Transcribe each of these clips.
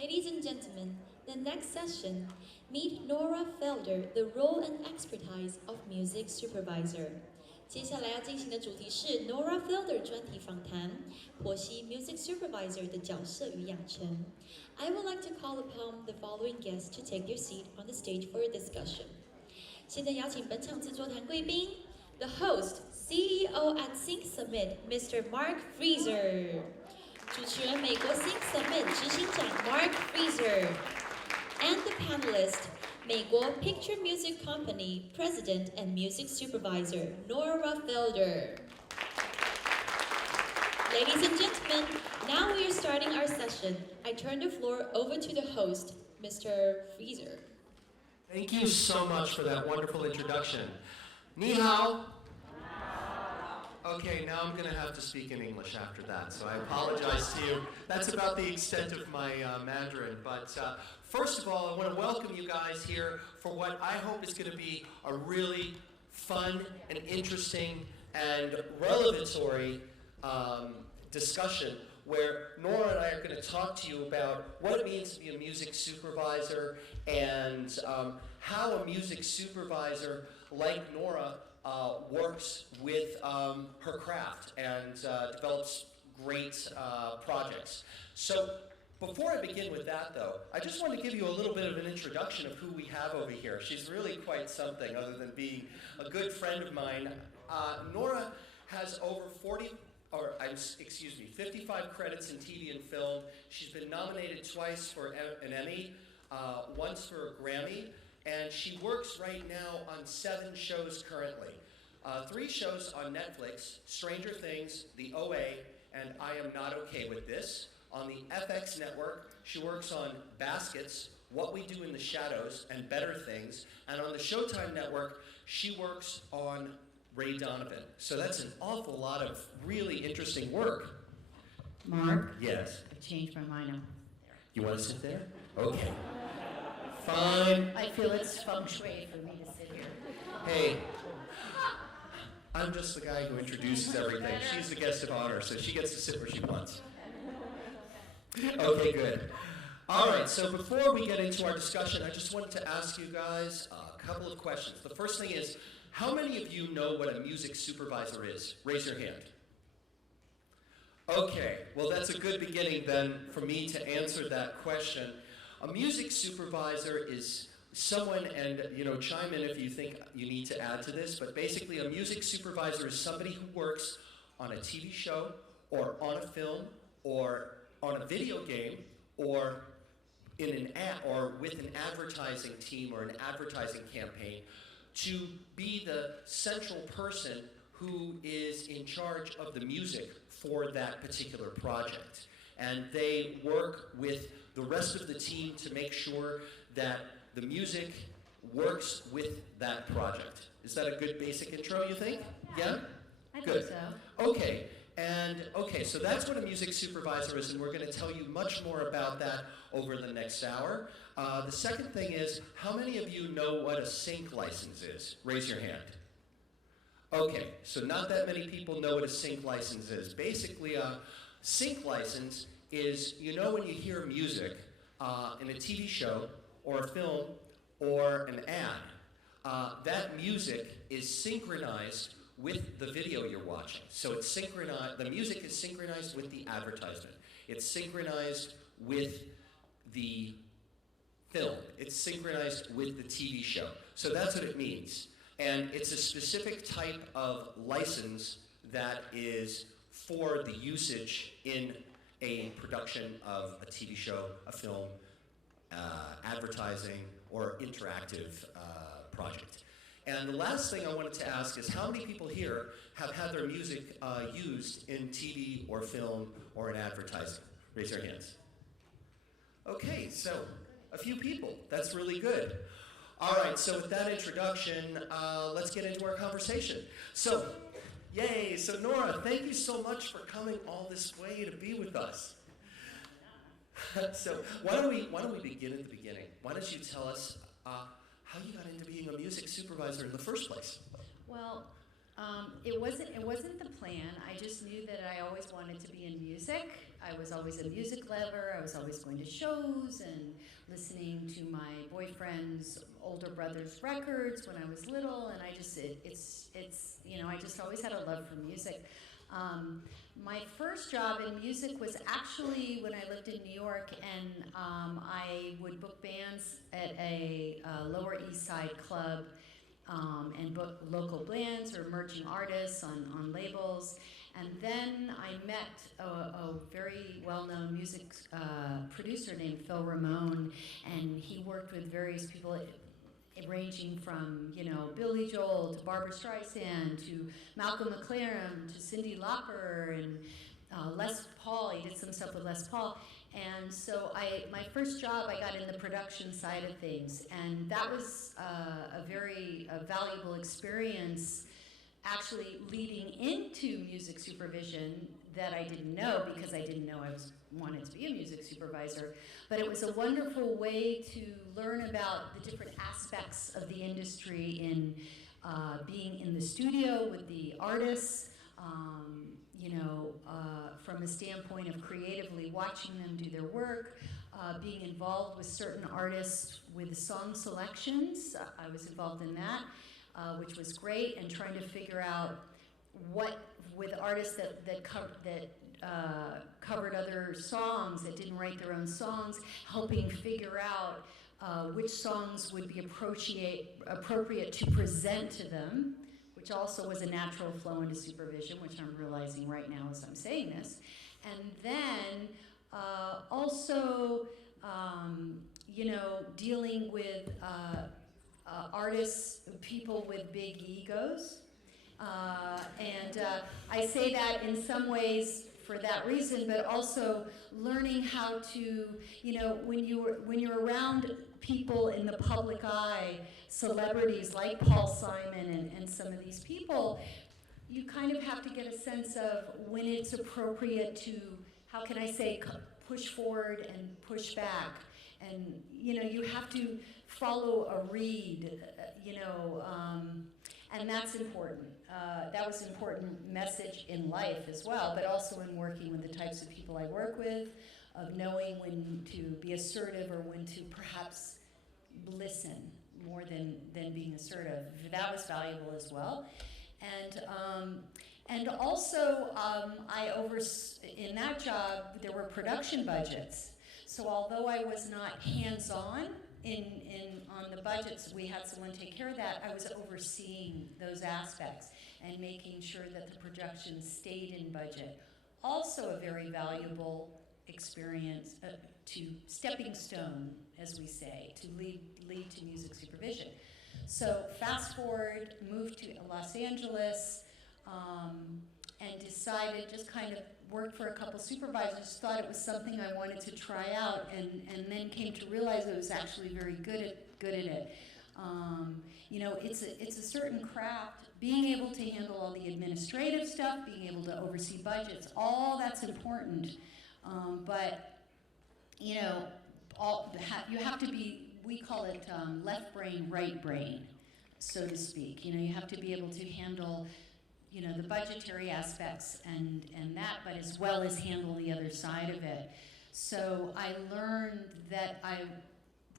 Ladies and gentlemen, the next session, meet Nora Felder, the role and expertise of music supervisor. 接下来要进行的主题是 Nora Felder 专题访谈，剖析 music supervisor 的角色与养成。I would like to call upon the following guests to take their seat on the stage for a discussion. 现在邀请本场制作团贵宾 ，the host, CEO at Sync Summit, Mr. Mark Freezer. 主持人美国 Sync Summit 执行长 Mark Freezer and the panelist 美国 Picture Music Company President and Music Supervisor Nora Felder. Ladies and gentlemen, now we are starting our session. I turn the floor over to the host, Mr. Freezer. Thank you so much for that wonderful introduction. Ni hao. Okay, now I'm going to have to speak in English after that, so I apologize to you. That's about the extent of my Mandarin. But first of all, I want to welcome you guys here for what I hope is going to be a really fun and interesting and revelatory discussion where Nora and I are going to talk to you about what it means to be a music supervisor and how a music supervisor like Nora works with her craft and develops great projects. So before I begin with that, though, I just want to give you a little bit of an introduction of who we have over here. She's really quite something other than being a good friend of mine. Nora has over 55 credits in TV and film. She's been nominated twice for an Emmy, once for a Grammy. And she works right now on 7 shows currently. 3 shows on Netflix, Stranger Things, The OA, and I Am Not Okay With This. On the FX network, she works on Baskets, What We Do in the Shadows, and Better Things. And on the Showtime network, she works on Ray Donovan. So that's an awful lot of really interesting work. Mark? Yes? I changed my mind now. You want to sit there? Okay. Fine. I feel it's feng shui for me to sit here. Hey, I'm just the guy who introduces everything. She's the guest of honor, so she gets to sit where she wants. Okay, good. All right, so before we get into our discussion, I just wanted to ask you guys a couple of questions. The first thing is, how many of you know what a music supervisor is? Raise your hand. Okay, well that's a good beginning then for me to answer that question. A music supervisor is someone, and chime in if you think you need to add to this, but basically a music supervisor is somebody who works on a TV show or on a film or on a video game or in an ad or with an advertising team or an advertising campaign to be the central person who is in charge of the music for that particular project. And they work with the rest of the team to make sure that the music works with that project. Is that a good basic intro, you think? Yeah? I Good. think so. Okay, so that's what a music supervisor is, and we're going to tell you much more about that over the next hour. The second thing is, how many of you know what a sync license is? Raise your hand. Okay, so not that many people know what a sync license is. Basically, a sync license is, when you hear music in a TV show or a film or an ad, that music is synchronized with the video you're watching. So it's synchronized, the music is synchronized with the advertisement. It's synchronized with the film. It's synchronized with the TV show. So that's what it means. And it's a specific type of license that is for the usage in a production of a TV show, a film, advertising, or interactive project. And the last thing I wanted to ask is how many people here have had their music used in TV or film or in advertising? Raise your hands. Okay, so a few people. That's really good. All right, so with that introduction, let's get into our conversation. So, yay, so Nora, thank you so much for coming all this way to be with us. So why don't we begin at the beginning? Why don't you tell us how you got into being a music supervisor in the first place? Well, it wasn't the plan. I just knew that I always wanted to be in music. I was always a music lover. I was always going to shows and listening to my boyfriend's older brother's records when I was little, and I just I just always had a love for music. My first job in music was actually when I lived in New York, and I would book bands at a Lower East Side club and book local bands or emerging artists on labels. And then I met a very well-known music producer named Phil Ramone, and he worked with various people ranging from, Billy Joel to Barbra Streisand to Malcolm McLaren to Cyndi Lauper and Les Paul. He did some stuff with Les Paul. And so my first job, I got in the production side of things, and that was a very valuable experience, actually leading into music supervision that I didn't know, because I didn't know I wanted to be a music supervisor. But it was a wonderful way to learn about the different aspects of the industry in being in the studio with the artists, from a standpoint of creatively watching them do their work, being involved with certain artists with song selections. I was involved in that, which was great, and trying to figure out what, with artists that covered other songs, that didn't write their own songs, helping figure out which songs would be appropriate to present to them, which also was a natural flow into supervision, which I'm realizing right now as I'm saying this. And then also, dealing with artists, people with big egos. I say that in some ways for that reason, but also learning how to, when you're around people in the public eye, celebrities like Paul Simon and some of these people, you kind of have to get a sense of when it's appropriate to, how can I say, push forward and push back. And, you have to follow a read, and that's important. That was an important message in life as well, but also in working with the types of people I work with, of knowing when to be assertive or when to perhaps listen more than being assertive. That was valuable as well. And also, in that job, there were production budgets. So although I was not hands-on on the budgets, we had someone take care of that, I was overseeing those aspects and making sure that the production stayed in budget. Also a very valuable experience, to stepping stone, as we say, to lead to music supervision. So fast forward, moved to Los Angeles, and decided, just kind of worked for a couple supervisors, thought it was something I wanted to try out, and then came to realize I was actually very good at it. It's a certain craft. Being able to handle all the administrative stuff, being able to oversee budgets, all that's important. But you have to be, we call it left brain, right brain, so to speak. You have to be able to handle, the budgetary aspects and that, but as well as handle the other side of it. So I learned that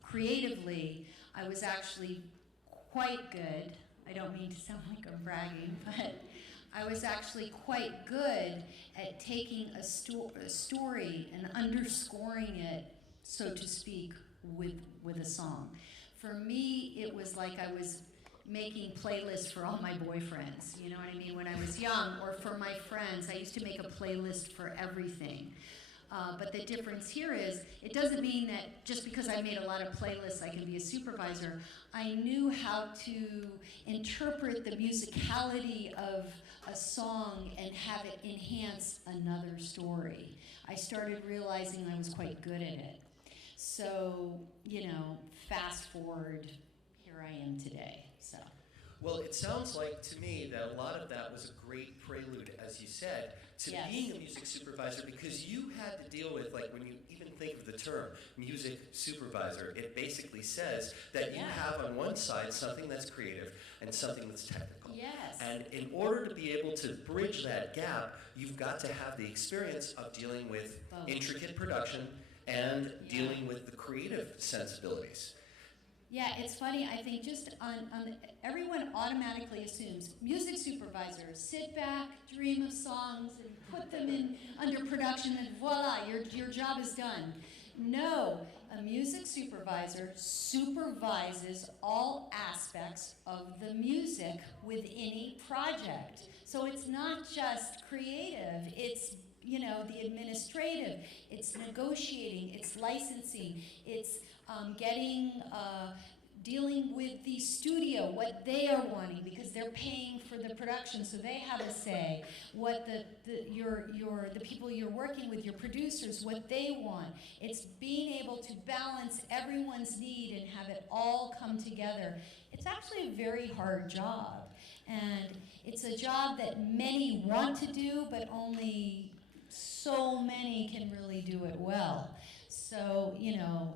creatively, I was actually quite good. I don't mean to sound like I'm bragging, but I was actually quite good at taking a story and underscoring it, so to speak, with a song. For me, it was like I was making playlists for all my boyfriends, you know what I mean, when I was young, or for my friends. I used to make a playlist for everything. But the difference here is, it doesn't mean that just because I made a lot of playlists I can be a supervisor. I knew how to interpret the musicality of a song and have it enhance another story. I started realizing I was quite good at it. So, fast forward, here I am today, so. Well, it sounds like to me that a lot of that was a great prelude, as you said, to Yes. being a music supervisor, because you had to deal with, like, when you even think of the term music supervisor, it basically says that you have on one side something that's creative and something that's technical. Yes. And in order to be able to bridge that gap, you've got to have the experience of dealing with Both. intricate production and dealing with the creative sensibilities. Yeah, it's funny. I think just everyone automatically assumes music supervisors sit back, dream of songs, and put them in under production, and voila, your job is done. No, a music supervisor supervises all aspects of the music with any project. So it's not just creative. It's the administrative. It's negotiating. It's licensing. It's dealing with the studio, what they are wanting, because they're paying for the production, so they have a say. What the people you're working with, your producers, what they want. It's being able to balance everyone's need and have it all come together. It's actually a very hard job, and it's a job that many want to do, but only so many can really do it well. So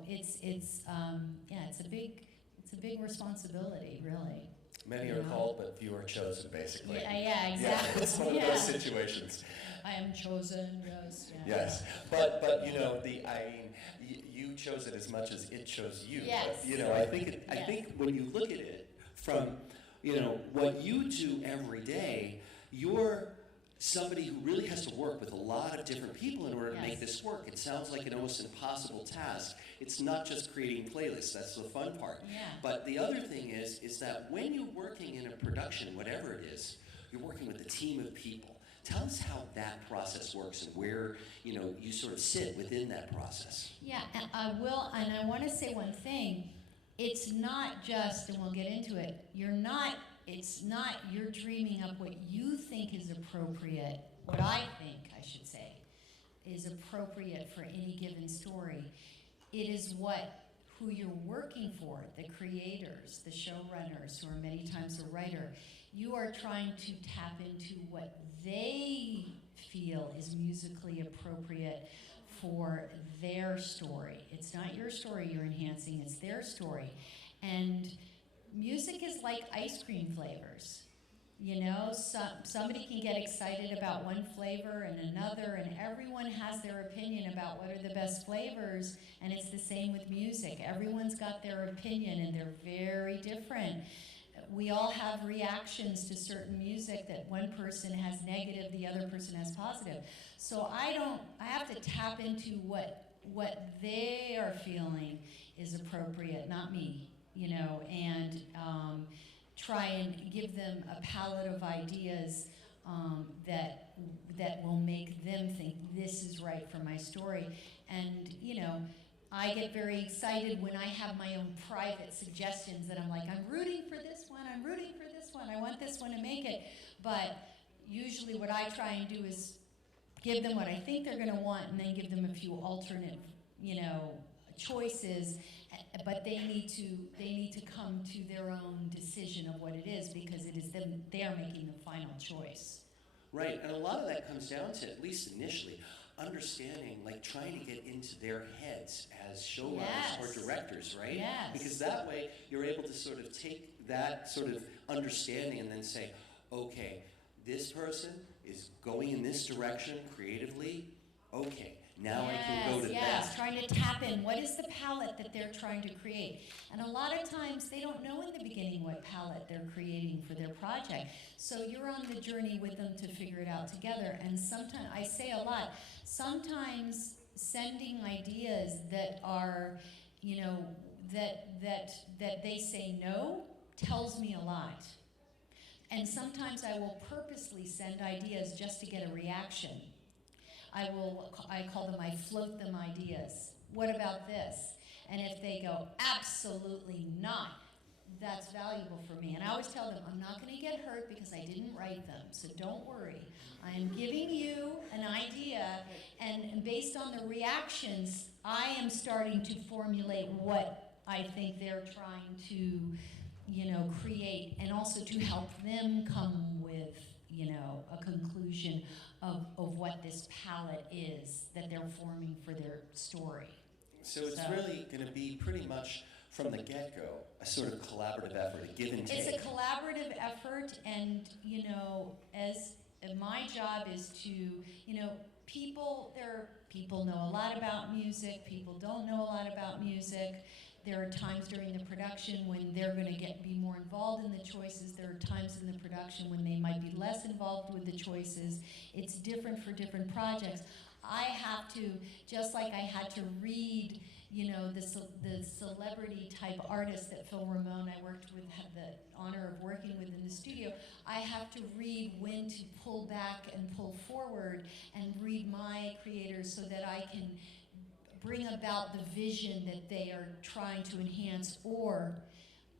it's a big responsibility, really. Many are called, but few are chosen, basically. Yeah, exactly. Yeah, it's one of those situations. I am chosen, yes. Yeah. Yes, but you chose it as much as it chose you. Yes. But, I think when you look at it from, what you do every day, you're somebody who really has to work with a lot of different people in order to make this work. It sounds like an almost impossible task. It's not just creating playlists, that's the fun part. Yeah. But the other thing is that when you're working in a production, whatever it is, you're working with a team of people. Tell us how that process works and where, you sort of sit within that process. Yeah, and I will, and I want to say one thing. It's not just, and we'll get into it, you're dreaming up what you think is appropriate, what I think, I should say, is appropriate for any given story. It is who you're working for, the creators, the showrunners, who are many times a writer. You are trying to tap into what they feel is musically appropriate for their story. It's not your story you're enhancing, it's their story. And music is like ice cream flavors. Somebody can get excited about one flavor and another, and everyone has their opinion about what are the best flavors, and it's the same with music. Everyone's got their opinion, and they're very different. We all have reactions to certain music that one person has negative, the other person has positive. So I have to tap into what they are feeling is appropriate, not me, and try and give them a palette of ideas that will make them think this is right for my story. And I get very excited when I have my own private suggestions that I'm like, I'm rooting for this one, I want this one to make it. But usually what I try and do is give them what I think they're going to want, and then give them a few alternate, choices. But they need to come to their own decision of what it is, because it is them. They are making the final choice. Right, and a lot of that comes down to, at least initially, understanding, trying to get into their heads as showrunners or directors, right? Yes. Because that way you're able to sort of take that sort of understanding and then say, okay, this person is going in this direction creatively. Okay, now I can go to that. Trying to tap in. What is the palette that they're trying to create? And a lot of times they don't know in the beginning what palette they're creating for their project. So you're on the journey with them to figure it out together. And sometimes, I say a lot, sometimes sending ideas that are, that they say no tells me a lot. And sometimes I will purposely send ideas just to get a reaction. I call them, I float them ideas. What about this? And if they go, absolutely not, that's valuable for me. And I always tell them, I'm not going to get hurt because I didn't write them, so don't worry. I'm giving you an idea, and based on the reactions, I am starting to formulate what I think they're trying to, create, and also to help them come with, a conclusion of what this palette is that they're forming for their story. So it's really going to be pretty much from the get-go, a sort of collaborative effort, a give and take. It's a collaborative effort, and as my job is to, people know a lot about music, people don't know a lot about music. There are times during the production when they're going to be more involved in the choices. There are times in the production when they might be less involved with the choices. It's different for different projects. I have to, just like I had to read, the celebrity type artist that Phil Ramone I worked with, had the honor of working with in the studio, I have to read when to pull back and pull forward and read my creators so that I can bring about the vision that they are trying to enhance, or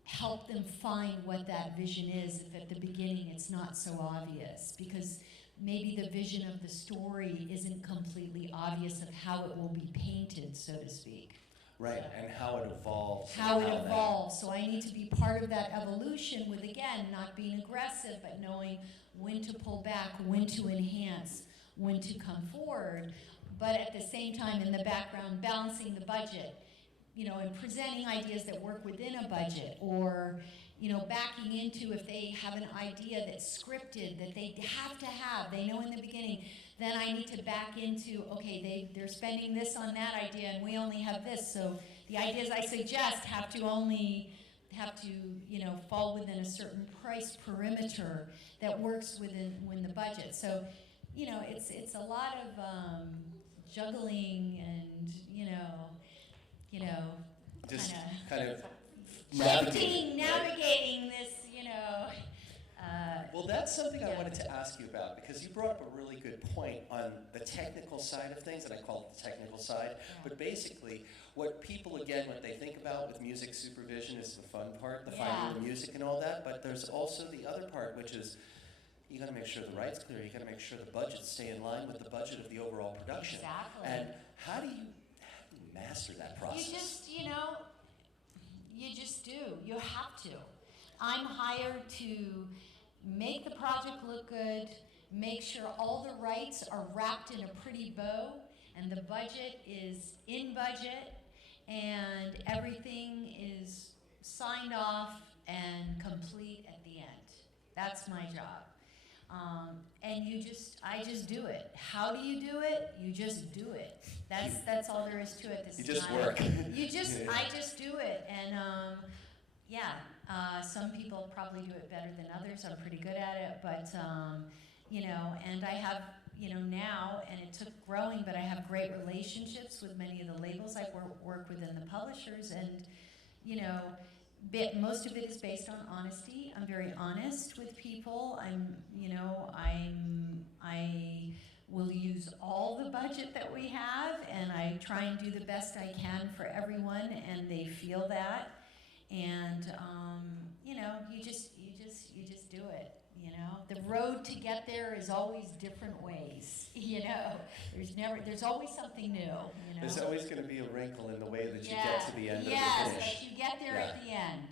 help them find what that vision is if at the beginning it's not so obvious, because maybe the vision of the story isn't completely obvious of how it will be painted, so to speak. Right, and how it evolves. How it evolves. So I need to be part of that evolution with, again, not being aggressive, but knowing when to pull back, when to enhance, when to come forward, but at the same time in the background balancing the budget, and presenting ideas that work within a budget, or backing into if they have an idea that's scripted that they have to have, they know in the beginning, then I need to back into, okay, they're spending this on that idea and we only have this, so the ideas I suggest have to fall within a certain price perimeter that works within the budget. So, it's a lot of juggling and, Just kind of navigating this, Well, that's something I wanted to ask you about, because you brought up a really good point on the technical side of things, and I call it the technical side. But basically, what people, again, what they think about with music supervision is the fun part, the finding the music and all that, but there's also the other part, which is you got to make sure the right's clear, you got to make sure the budgets stay in line with the budget of the overall production. Exactly. And how do you master that process? You just do. You have to. I'm hired to make the project look good, make sure all the rights are wrapped in a pretty bow, and the budget is in budget, and everything is signed off and complete at the end. That's my job. And I just do it. How do you do it? You just do it. That's all there is to it. You just work. I just do it, and some people probably do it better than others. I'm pretty good at it, but and I have now, and it took growing, but I have great relationships with many of the labels I work with and the publishers, and most of it is based on honesty. I'm very honest with people. I will use all the budget that we have, and I try and do the best I can for everyone, and they feel that. And you just do it. The road to get there is always different ways. There's always something new. There's always going to be a wrinkle in the way that you get to the end of the finish. Yes, but you get there at the end.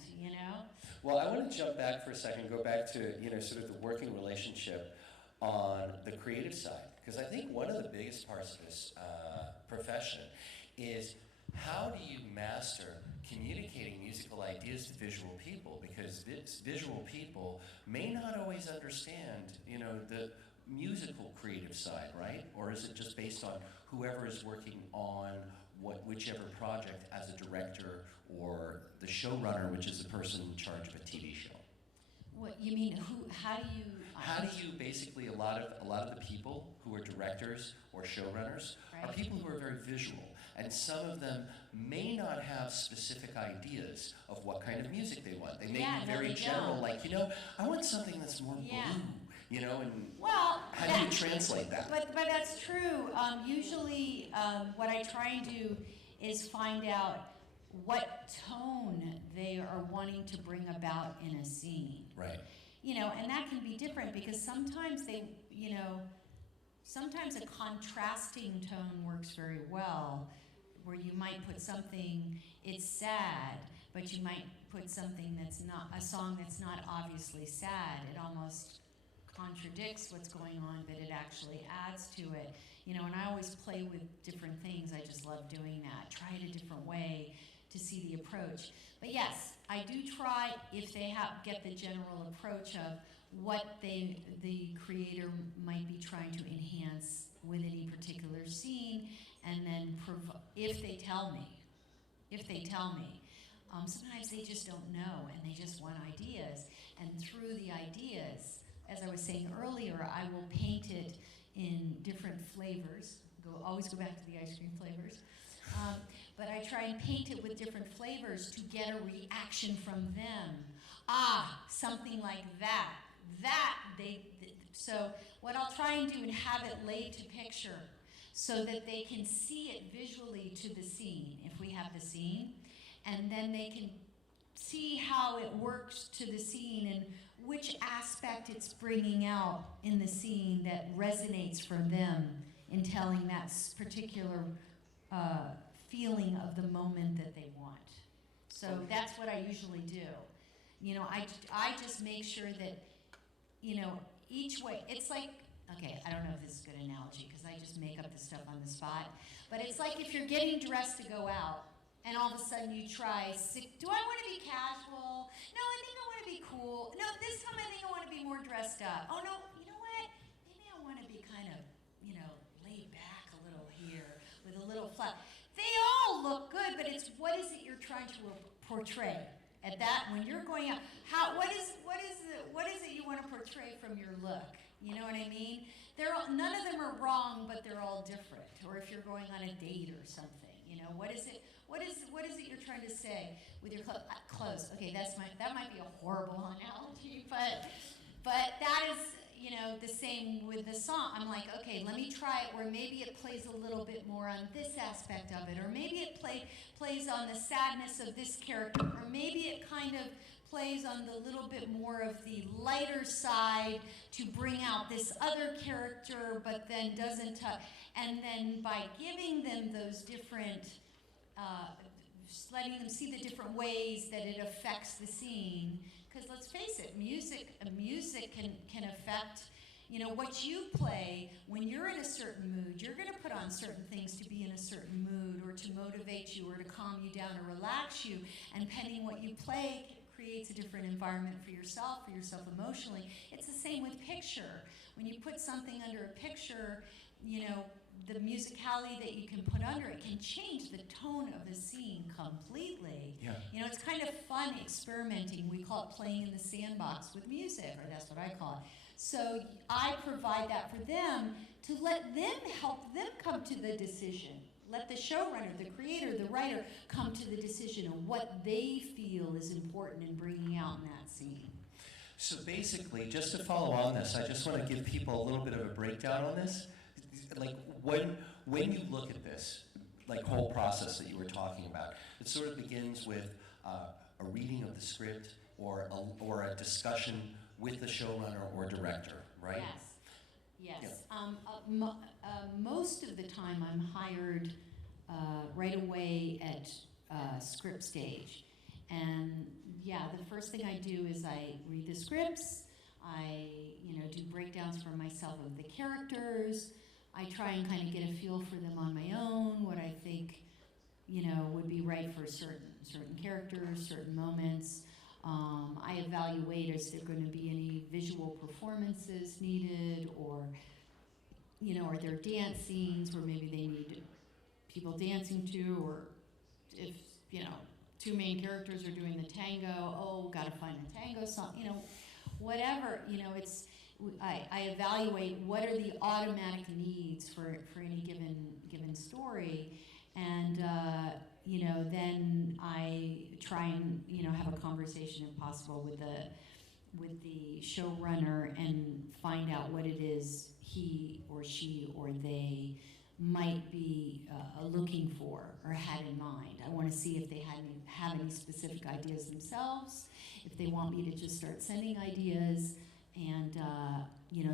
Well, I want to jump back for a second, go back to sort of the working relationship on the creative side, because I think one of the biggest parts of this profession is how do you master communicating musical ideas to visual people, because visual people may not always understand, the musical creative side, right? Or is it just based on whoever is working on whichever project as a director or the showrunner, which is the person in charge of a TV show? What you mean? How do you basically, a lot of the people who are directors or showrunners are people who are very visual. And some of them may not have specific ideas of what kind of music they want. They may be very general, like, I want something that's more blue, and how do you translate that? But that's true. Usually what I try and do is find out what tone they are wanting to bring about in a scene. Right. And that can be different, because sometimes sometimes a contrasting tone works very well, where you might put something, it's sad, but you might put something that's not, a song that's not obviously sad. It almost contradicts what's going on, but it actually adds to it. And I always play with different things. I just love doing that. Try it a different way to see the approach. But yes, I do try, if they get the general approach of what the creator might be trying to enhance with any particular scene, and then if they tell me, sometimes they just don't know and they just want ideas, and through the ideas, as I was saying earlier, I will paint it in different flavors. Always go back to the ice cream flavors. But I try and paint it with different flavors to get a reaction from them. Something like that. So what I'll try and do and have it laid to picture so that they can see it visually to the scene, if we have the scene, and then they can see how it works to the scene and which aspect it's bringing out in the scene that resonates from them in telling that particular feeling of the moment that they want. So that's what I usually do. You know, I just make sure that, you know, each way, it's like, okay, I don't know if this is a good analogy because I just make up the stuff on the spot, but it's like if you're getting dressed to go out and all of a sudden you try, do I want to be casual? No, I think I want to be cool. No, this time I think I want to be more dressed up. Oh no, you know what? Maybe I want to be kind of, you know, laid back a little here with a little flat. They all look good, but it's what is it you're trying to portray? At that, when you're going out, what is it you want to portray from your look? You know what I mean? None of them are wrong, but they're all different. Or if you're going on a date or something, you know, what is it you're trying to say with your clothes? Okay, that might be a horrible analogy, but that is, you know, the same with the song. I'm like, okay, let me try it where maybe it plays a little bit more on this aspect of it, or maybe it plays on the sadness of this character, or maybe it kind of plays on the little bit more of the lighter side to bring out this other character, but then doesn't touch. And then by giving them those different, letting them see the different ways that it affects the scene, because let's face it, music can affect, you know, what you play. When you're in a certain mood, you're going to put on certain things to be in a certain mood, or to motivate you, or to calm you down, or relax you. And pending what you play creates a different environment for yourself emotionally. It's the same with picture. When you put something under a picture, you know, the musicality that you can put under it can change the tone of the scene completely. Yeah. You know, it's kind of fun experimenting. We call it playing in the sandbox with music, or that's what I call it. So I provide that for them to help them come to the decision. Let the showrunner, the creator, the writer come to the decision of what they feel is important in bringing out in that scene. So basically, just to follow on this, I just want to give people a little bit of a breakdown on this. Like when you look at this, like whole process that you were talking about, it sort of begins with a reading of the script or a discussion with the showrunner or director, right? Yes. Yeah. Most of the time I'm hired right away at script stage. And yeah, the first thing I do is I read the scripts, I do breakdowns for myself of the characters, I try and kind of get a feel for them on my own, what I think, would be right for certain characters, certain moments. I evaluate, is there going to be any visual performances needed, or, are there dance scenes where maybe they need people dancing to, or if, two main characters are doing the tango, gotta find a tango song, whatever, I evaluate what are the automatic needs for any given story, and then I try and have a conversation if possible with the showrunner and find out what it is he or she or they might be looking for or had in mind. I want to see if they have any specific ideas themselves, if they want me to just start sending ideas, and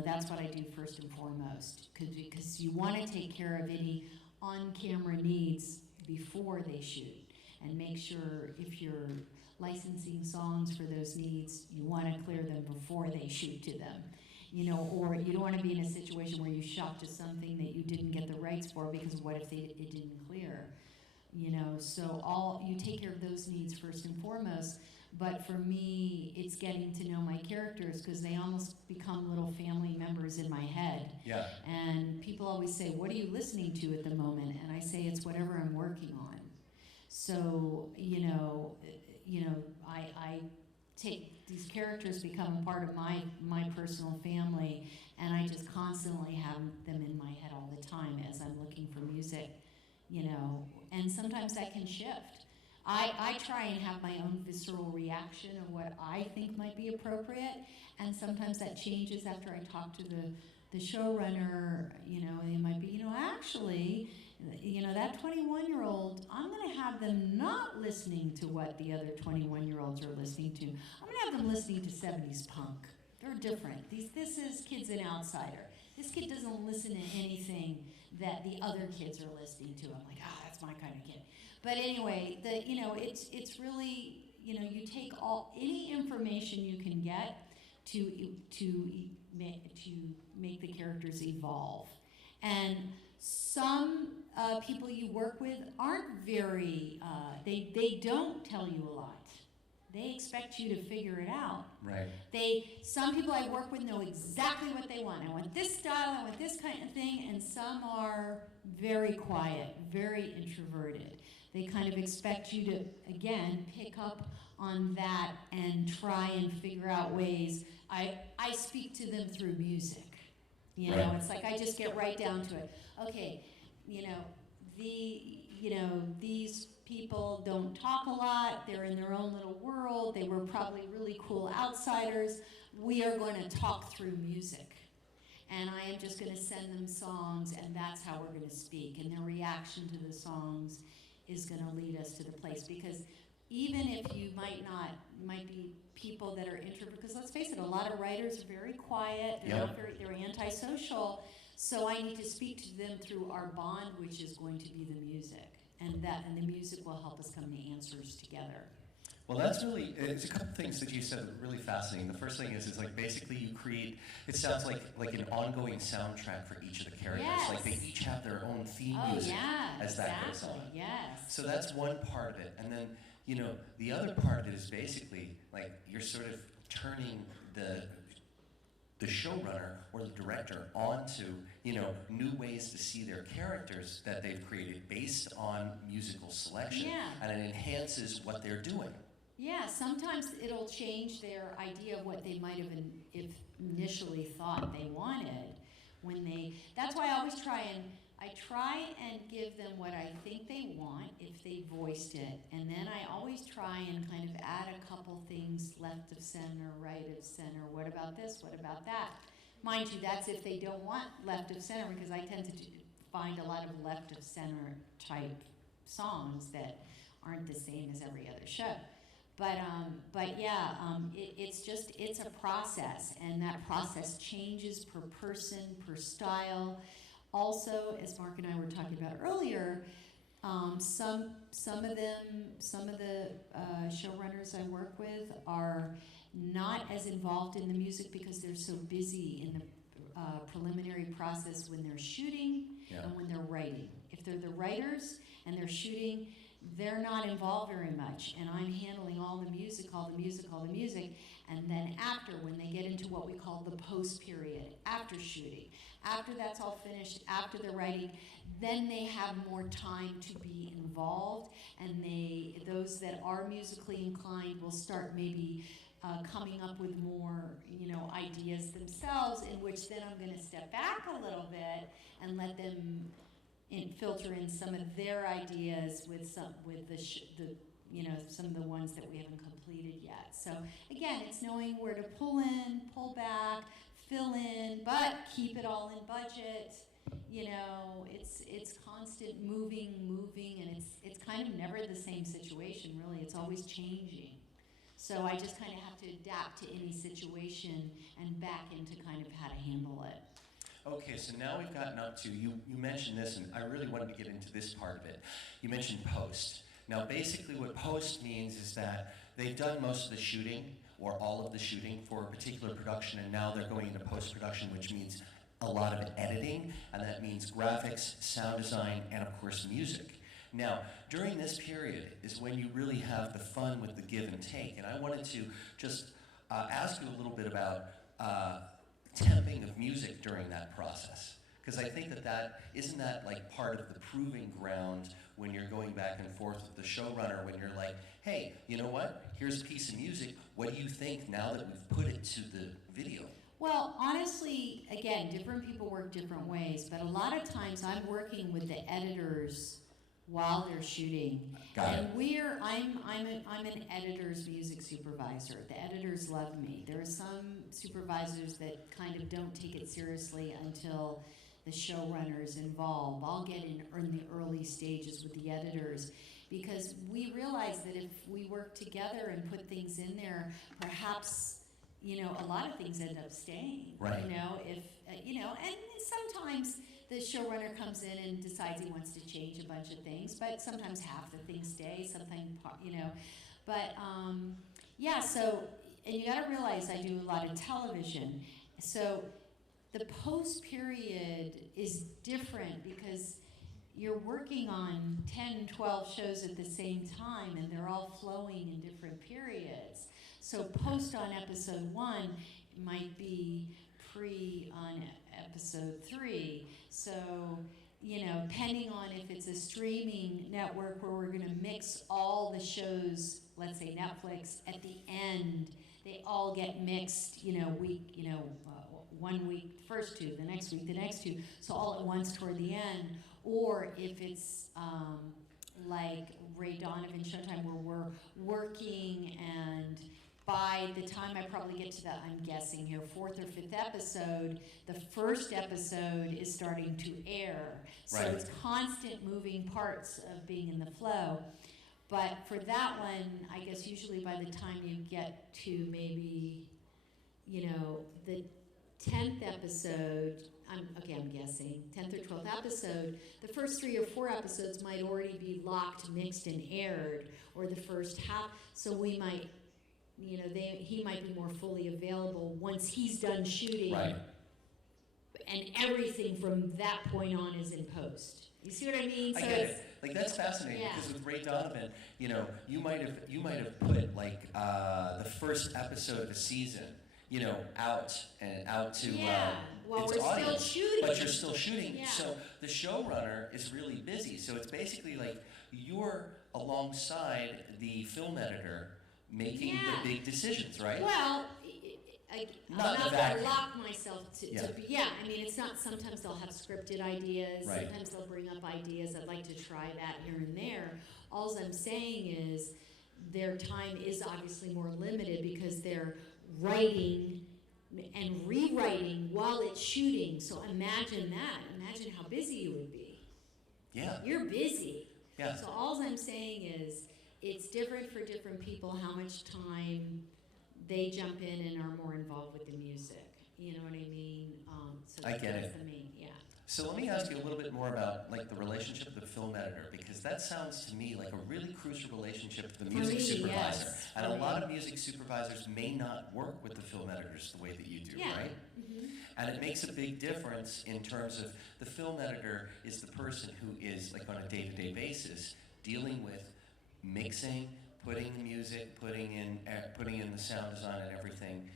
that's what I do first and foremost, because you want to take care of any on-camera needs before they shoot, and make sure if you're licensing songs for those needs, you want to clear them before they shoot to them. Or you don't want to be in a situation where you shot to something that you didn't get the rights for, because what if it didn't clear? So you take care of those needs first and foremost. But for me, it's getting to know my characters because they almost become little family members in my head. Yeah. And people always say, what are you listening to at the moment? And I say, it's whatever I'm working on. So, I take these characters become a part of my personal family, and I just constantly have them in my head all the time as I'm looking for music, and sometimes that can shift. I try and have my own visceral reaction of what I think might be appropriate, and sometimes that changes after I talk to the showrunner. They might be, actually, that 21-year-old, I'm going to have them not listening to what the other 21-year-olds are listening to. I'm going to have them listening to 70s punk. They're different. This is Kid's an outsider. This kid doesn't listen to anything that the other kids are listening to. I'm like, that's my kind of kid. But anyway, it's really, you take any information you can get to make the characters evolve. And some people you work with aren't very, they don't tell you a lot. They expect you to figure it out. Right. Some people I work with know exactly what they want. I want this style, I want this kind of thing, and some are very quiet, very introverted. They kind of expect you to, again, pick up on that and try and figure out ways. I speak to them through music. Right. It's like I just get right down to it. Okay, these people don't talk a lot. They're in their own little world. They were probably really cool outsiders. We are going to talk through music. And I am just going to send them songs, and that's how we're going to speak. And their reaction to the songs is going to lead us to the place. Because even if you might be people that are introverted, because let's face it, a lot of writers are very quiet, they're antisocial, so I need to speak to them through our bond, which is going to be the music. And the music will help us come to answers together. Well, it's a couple things that you said that are really fascinating. The first thing is like basically you create, it sounds like an ongoing soundtrack for each of the characters. Yes. Like they each have their own theme music as that goes on. Yes. So that's one part of it. And then, the other part of it is basically like you're sort of turning the showrunner or the director onto, new ways to see their characters that they've created based on musical selection. Yeah. And it enhances what they're doing. Yeah, sometimes it'll change their idea of what they might have initially thought they wanted that's why I always try and give them what I think they want if they voiced it, and then I always try and kind of add a couple things left of center, right of center, what about this, what about that? Mind you, that's if they don't want left of center, because I tend to find a lot of left of center type songs that aren't the same as every other show. It's a process, and that process changes per person, per style. Also, as Mark and I were talking about earlier, some of the showrunners I work with are not as involved in the music because they're so busy in the preliminary process when they're shooting and when they're writing. If they're the writers and they're shooting, they're not involved very much, and I'm handling all the music, and then after, when they get into what we call the post period, after shooting, after that's all finished, after the writing, then they have more time to be involved, and those that are musically inclined will start maybe coming up with more, ideas themselves, in which then I'm going to step back a little bit and let them filter in some of their ideas with some of the ones that we haven't completed yet. So again, it's knowing where to pull in, pull back, fill in, but keep it all in budget. It's constant moving, and it's kind of never the same situation, really. It's always changing. So I just kind of have to adapt to any situation and back into kind of how to handle it. Okay, so now we've gotten up to, you mentioned this, and I really wanted to get into this part of it. You mentioned post. Now, basically what post means is that they've done most of the shooting, or all of the shooting, for a particular production, and now they're going into post-production, which means a lot of editing, and that means graphics, sound design, and of course music. Now, during this period is when you really have the fun with the give and take, and I wanted to just ask you a little bit about temping of music during that process. Because I think that isn't that like part of the proving ground when you're going back and forth with the showrunner, when you're like, hey, you know what? Here's a piece of music. What do you think now that we've put it to the video? Well, honestly, again, different people work different ways, but a lot of times I'm working with the editors while they're shooting. Got it. And I'm an editor's music supervisor. The editors love me. There are some supervisors that kind of don't take it seriously until the showrunner's involved. I'll get in the early stages with the editors because we realize that if we work together and put things in there, perhaps, you know, a lot of things end up staying. Right. You know, if, you know, and sometimes the showrunner comes in and decides he wants to change a bunch of things, but sometimes half the things stay, sometimes, you know. But, yeah, so, and you gotta realize I do a lot of television. So the post period is different because you're working on 10, 12 shows at the same time and they're all flowing in different periods. So post on episode 1 might be pre on episode 3. So, you know, depending on if it's a streaming network where we're gonna mix all the shows, let's say Netflix, at the end, they all get mixed, you know, week, you know, 1 week, the first 2, the next week, the next 2, so all at once toward the end. Or if it's like Ray Donovan Showtime where we're working and by the time I probably get to the, I'm guessing here, 4th or 5th episode, the first episode is starting to air. So Right. it's constant moving parts of being in the flow. But for that one, I guess usually by the time you get to maybe, you know, the 10th episode, I'm guessing, 10th or 12th episode, the first 3 or 4 episodes might already be locked, mixed, and aired, or the first half, so we might, you know, he might be more fully available once he's done shooting. Right. And everything from that point on is in post. You see what I mean? I So get it's, it. Like that's fascinating Yeah. because with Ray Donovan, you know, you might have put like the first episode of a season, you know, out to yeah, while its we're audience, still shooting. but you're still shooting. Yeah. So the showrunner is really busy. So it's basically like you're alongside the film editor making Yeah. the big decisions, right? Well, I'm Not not the going to vacuum. lock myself to, Yeah. yeah, I mean, it's not, sometimes they'll have scripted ideas, Right. sometimes they'll bring up ideas, I'd like to try that here and there. All I'm saying is their time is obviously more limited because they're writing and rewriting while it's shooting. So imagine that, imagine how busy you would be. Yeah. You're busy. Yeah. So all I'm saying is it's different for different people how much time they jump in and are more involved with the music. You know what I mean? So I get that's it. the main, yeah. So let me ask you a little bit more about like the relationship with the film editor, because that sounds to me like a really crucial relationship with the For music me, supervisor. yes. And For a me. lot of music supervisors may not work with the film editors the way that you do, Yeah. right? Mhm. And it makes a big difference in terms of the film editor is the person who is like on a day-to-day basis dealing with mixing, putting the music, putting in the sound design and everything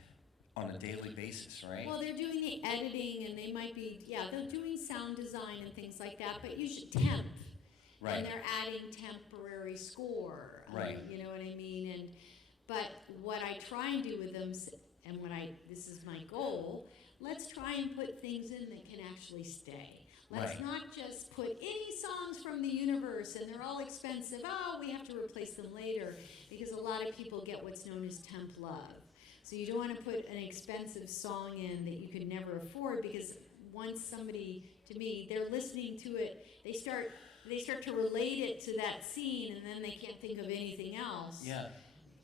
on a daily basis, right? Well, they're doing the editing and they might be, yeah, they're doing sound design and things like that, but usually temp. Right. And they're adding temporary score. Right. You know what I mean? But what I try and do with them, and this is my goal, let's try and put things in that can actually stay. Let's Right. not just put any songs from the universe and they're all expensive. Oh, we have to replace them later, because a lot of people get what's known as temp love. So you don't want to put an expensive song in that you could never afford, because once somebody, to me, they're listening to it, they start to relate it to that scene, and then they can't think of anything else Yeah.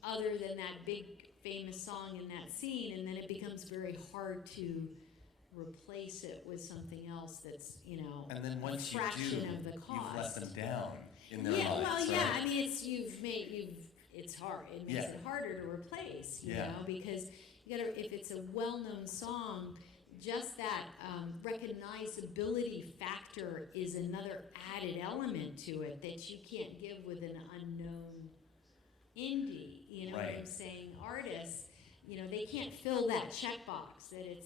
other than that big famous song in that scene, and then it becomes very hard to replace it with something else that's, you know, And then once you fraction do, of the you've cost. let them down in their Yeah, lives. well, yeah, right? I mean, it's hard. It makes Yeah. it harder to replace, you Yeah. know, because you gotta, if it's a well-known song, just that recognizability factor is another added element to it that you can't give with an unknown indie, you know what I'm saying, artist. You know, they can't fill that checkbox that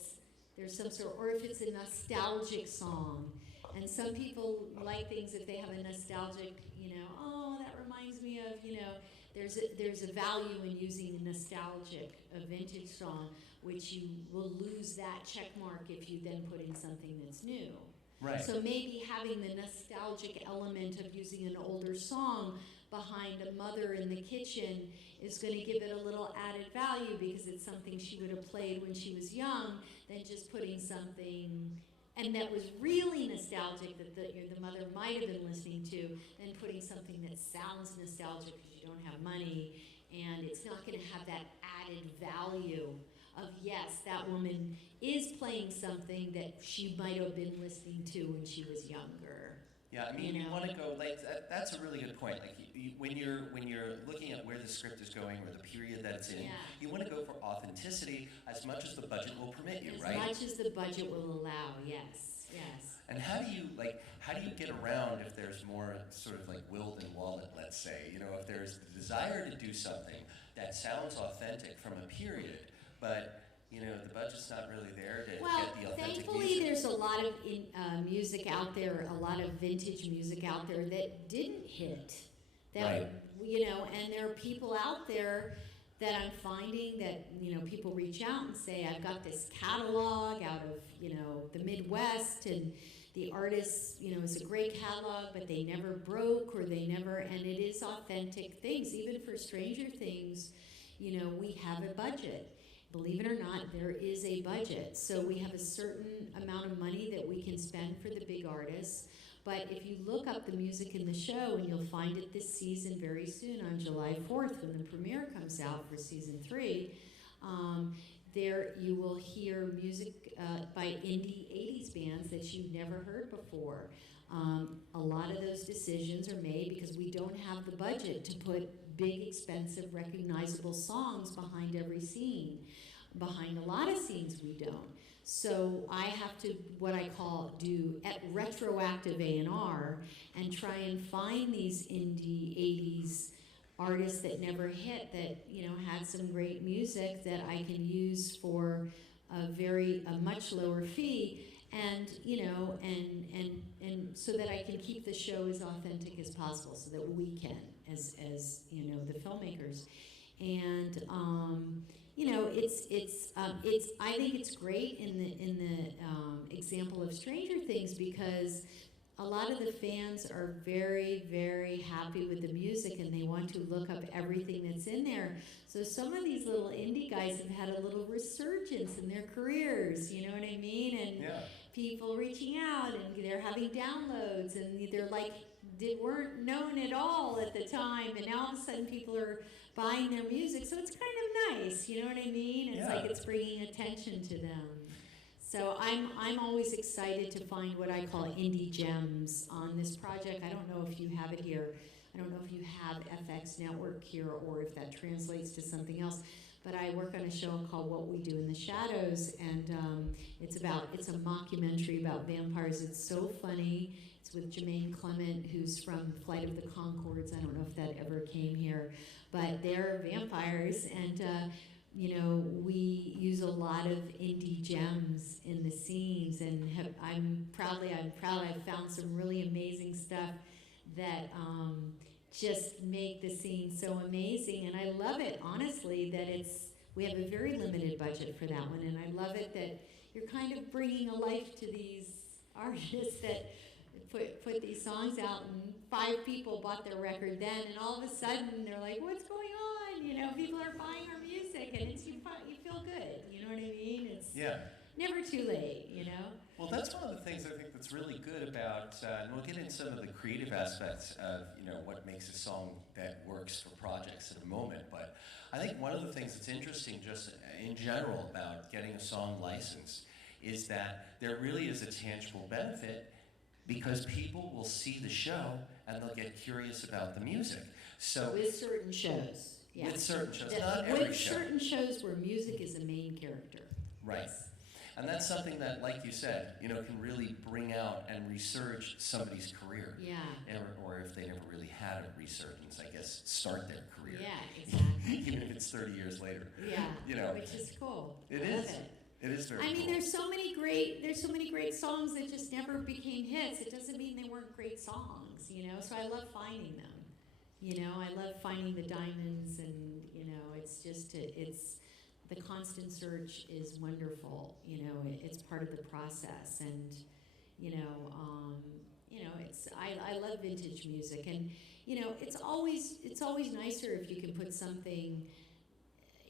there's some sort, or if it's a nostalgic song. And some people like things if they have a nostalgic, you know, oh, that reminds me of, you know, there's a value in using a nostalgic, a vintage song, which you will lose that check mark if you then put in something that's new. Right. So maybe having the nostalgic element of using an older song behind a mother in the kitchen is going to give it a little added value because it's something she would have played when she was young than just putting something, and that was really nostalgic that the mother might have been listening to, than putting something that sounds nostalgic because you don't have money, and it's not going to have that added value of, yes, that woman is playing something that she might have been listening to when she was younger. Yeah, I mean, you want to go, like, that's a really good point. Like, when you're looking at where the script is going or the period that it's in, you want to go for authenticity as much as the budget will permit you, right? As much as the budget will allow, yes, yes. And how do you get around if there's more sort of like willed and wallet, let's say, you know, if there's the desire to do something that sounds authentic from a period, but you know, the budget's not really there to get the authentic thankfully music. there's a lot of music out there, a lot of vintage music out there that didn't hit. That, you know, and there are people out there that I'm finding that, you know, people reach out and say, I've got this catalog out of, you know, the Midwest, and the artist, you know, is a great catalog, but they never broke, or they never, and it is authentic things. Even for Stranger Things, you know, we have a budget. Believe it or not, there is a budget. So we have a certain amount of money that we can spend for the big artists. But if you look up the music in the show, and you'll find it this season very soon on July 4th when the premiere comes out for season 3, there you will hear music by indie 80s bands that you've never heard before. A lot of those decisions are made because we don't have the budget to put big, expensive, recognizable songs behind every scene. Behind a lot of scenes, we don't. So I have to, what I call, do retroactive A&R and try and find these indie 80s artists that never hit, that, you know, had some great music that I can use for a much lower fee, and, you know, and so that I can keep the show as authentic as possible, so that we can, as you know, the filmmakers. And you know, I think it's great in the example of Stranger Things, because a lot of the fans are very, very happy with the music, and they want to look up everything that's in there. So some of these little indie guys have had a little resurgence in their careers, you know what I mean? And people reaching out, and they're having downloads, and they're like, they weren't known at all at the time, and now all of a sudden people are buying their music. So it's kind of nice, you know what I mean? It's like it's bringing attention to them. So I'm always excited to find what I call indie gems on this project. I don't know if you have it here. I don't know if you have FX Network here, or if that translates to something else. But I work on a show called What We Do in the Shadows, and it's a mockumentary about vampires. It's so funny. It's with Jermaine Clement, who's from Flight of the Conchords. I don't know if that ever came here, but they're vampires, and you know, we use a lot of indie gems in the scenes, and I'm proud I've found some really amazing stuff that just make the scene so amazing. And I love it, honestly, that we have a very limited budget for that one, and I love it that you're kind of bringing a life to these artists that put these songs out, and 5 people bought their record then, and all of a sudden they're like, what's going on? You know, people are buying our music, and you feel good, you know what I mean? It's never too late, you know? Well, that's one of the things I think that's really good about, and we'll get into some of the creative aspects of, you know, what makes a song that works for projects in a moment, but I think one of the things that's interesting just in general about getting a song licensed is that there really is a tangible benefit, because people will see the show and they'll get curious about the music. So with certain shows, with certain shows, not every show. With certain shows where music is a main character. Right. Yes. And that's something that, like you said, you know, can really bring out and resurge somebody's career. Yeah. Or if they never really had a resurgence, I guess, start their career. Yeah, exactly. Even if it's 30 years later. Yeah, you know, which is cool. It I is. love it. It is very I mean, cool. there's so many great songs that just never became hits. It doesn't mean they weren't great songs, you know. So I love finding them. You know, I love finding the diamonds, and you know, it's just it's the constant search is wonderful. You know, it's part of the process, and you know, it's I love vintage music, and you know, it's always nicer if you can put something.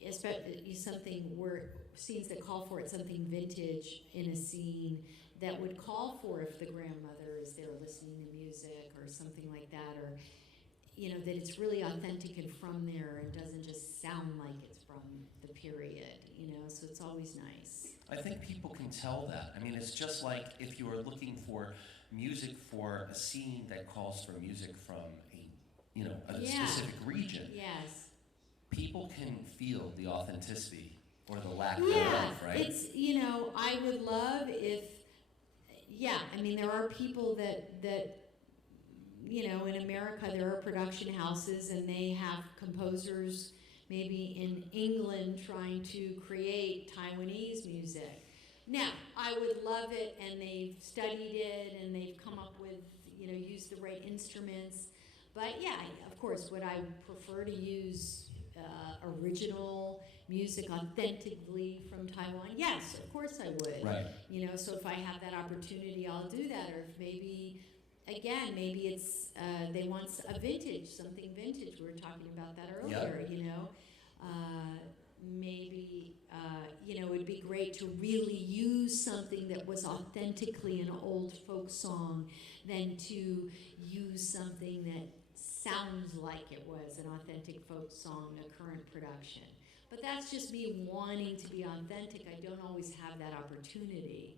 Especially something where scenes that call for it, something vintage in a scene that would call for if the grandmother is there listening to music or something like that, or you know, that it's really authentic and from there and doesn't just sound like it's from the period, you know, so it's always nice. I think people can tell that. I mean, it's just like if you are looking for music for a scene that calls for music from a specific region. Yes. People can feel the authenticity or the lack Yeah, thereof, right? it's, you know, I would love if, yeah, I mean, there are people that, you know, in America, there are production houses and they have composers maybe in England trying to create Taiwanese music. Now, I would love it, and they've studied it, and they've come up with, you know, used the right instruments. But yeah, of course, would I prefer to use original music authentically from Taiwan? Yes, of course I would. Right. You know, so if I have that opportunity, I'll do that. Or if maybe, again, maybe it's they want a vintage, something vintage. We were talking about that earlier. Yep. You know, maybe you know, it'd be great to really use something that was authentically an old folk song than to use something that sounds like it was an authentic folk song, a current production. But that's just me wanting to be authentic. I don't always have that opportunity,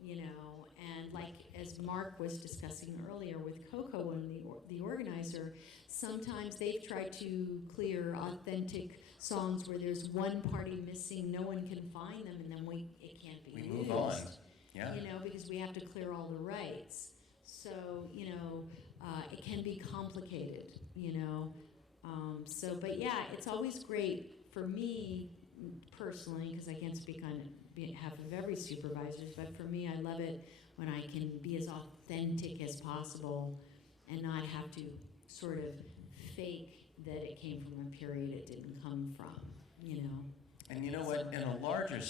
you know. And like as Mark was discussing earlier with Coco and the organizer, sometimes they've tried to clear authentic songs where there's one party missing, no one can find them, and then it can't be used. We move on, yeah. You know, because we have to clear all the rights. So, you know, it can be complicated, you know. But yeah, it's always great for me personally, because I can't speak on behalf of every supervisor, but for me, I love it when I can be as authentic as possible and not have to sort of fake that it came from a period it didn't come from, you know. And you know what? In a larger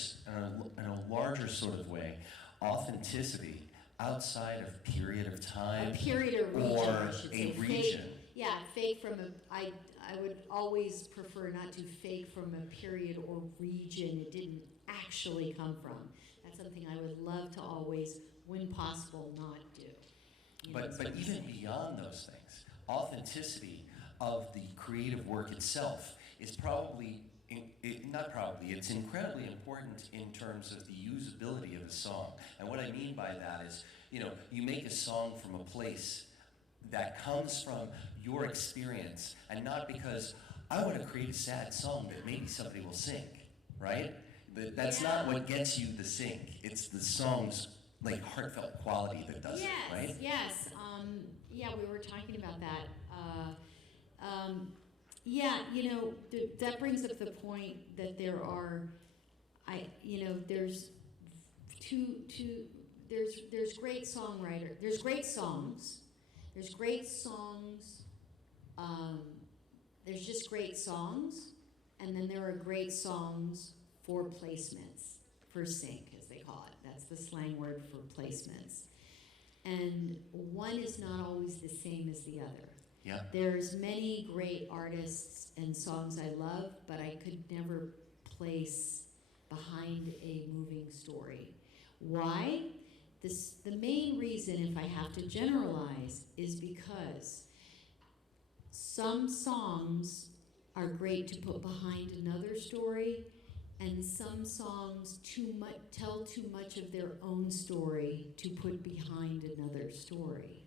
sort of way, authenticity outside of period of time, a period or region, or I should a say. region. Yeah, fake from I would always prefer not to fake from a period or region it didn't actually come from. That's something I would love to always, when possible, not do. But even beyond those things, authenticity of the creative work itself is it's incredibly important in terms of the usability of the song. And what I mean by that is, you know, you make a song from a place that comes from your experience, and not because I want to create a sad song that maybe somebody will sing, right? That's not what gets you the sing. It's the song's like heartfelt quality that does it, right? Yes, yeah, we were talking about that. Yeah, you know, that brings up the point that there are, there's there's great songwriters, there's great songs, there's just great songs, and then there are great songs for placements, for sync, as they call it. That's the slang word for placements. And one is not always the same as the other. Yeah. There's many great artists and songs I love, but I could never place behind a moving story. Why? The main reason, if I have to generalize, is because some songs are great to put behind another story, and some songs tell too much of their own story to put behind another story.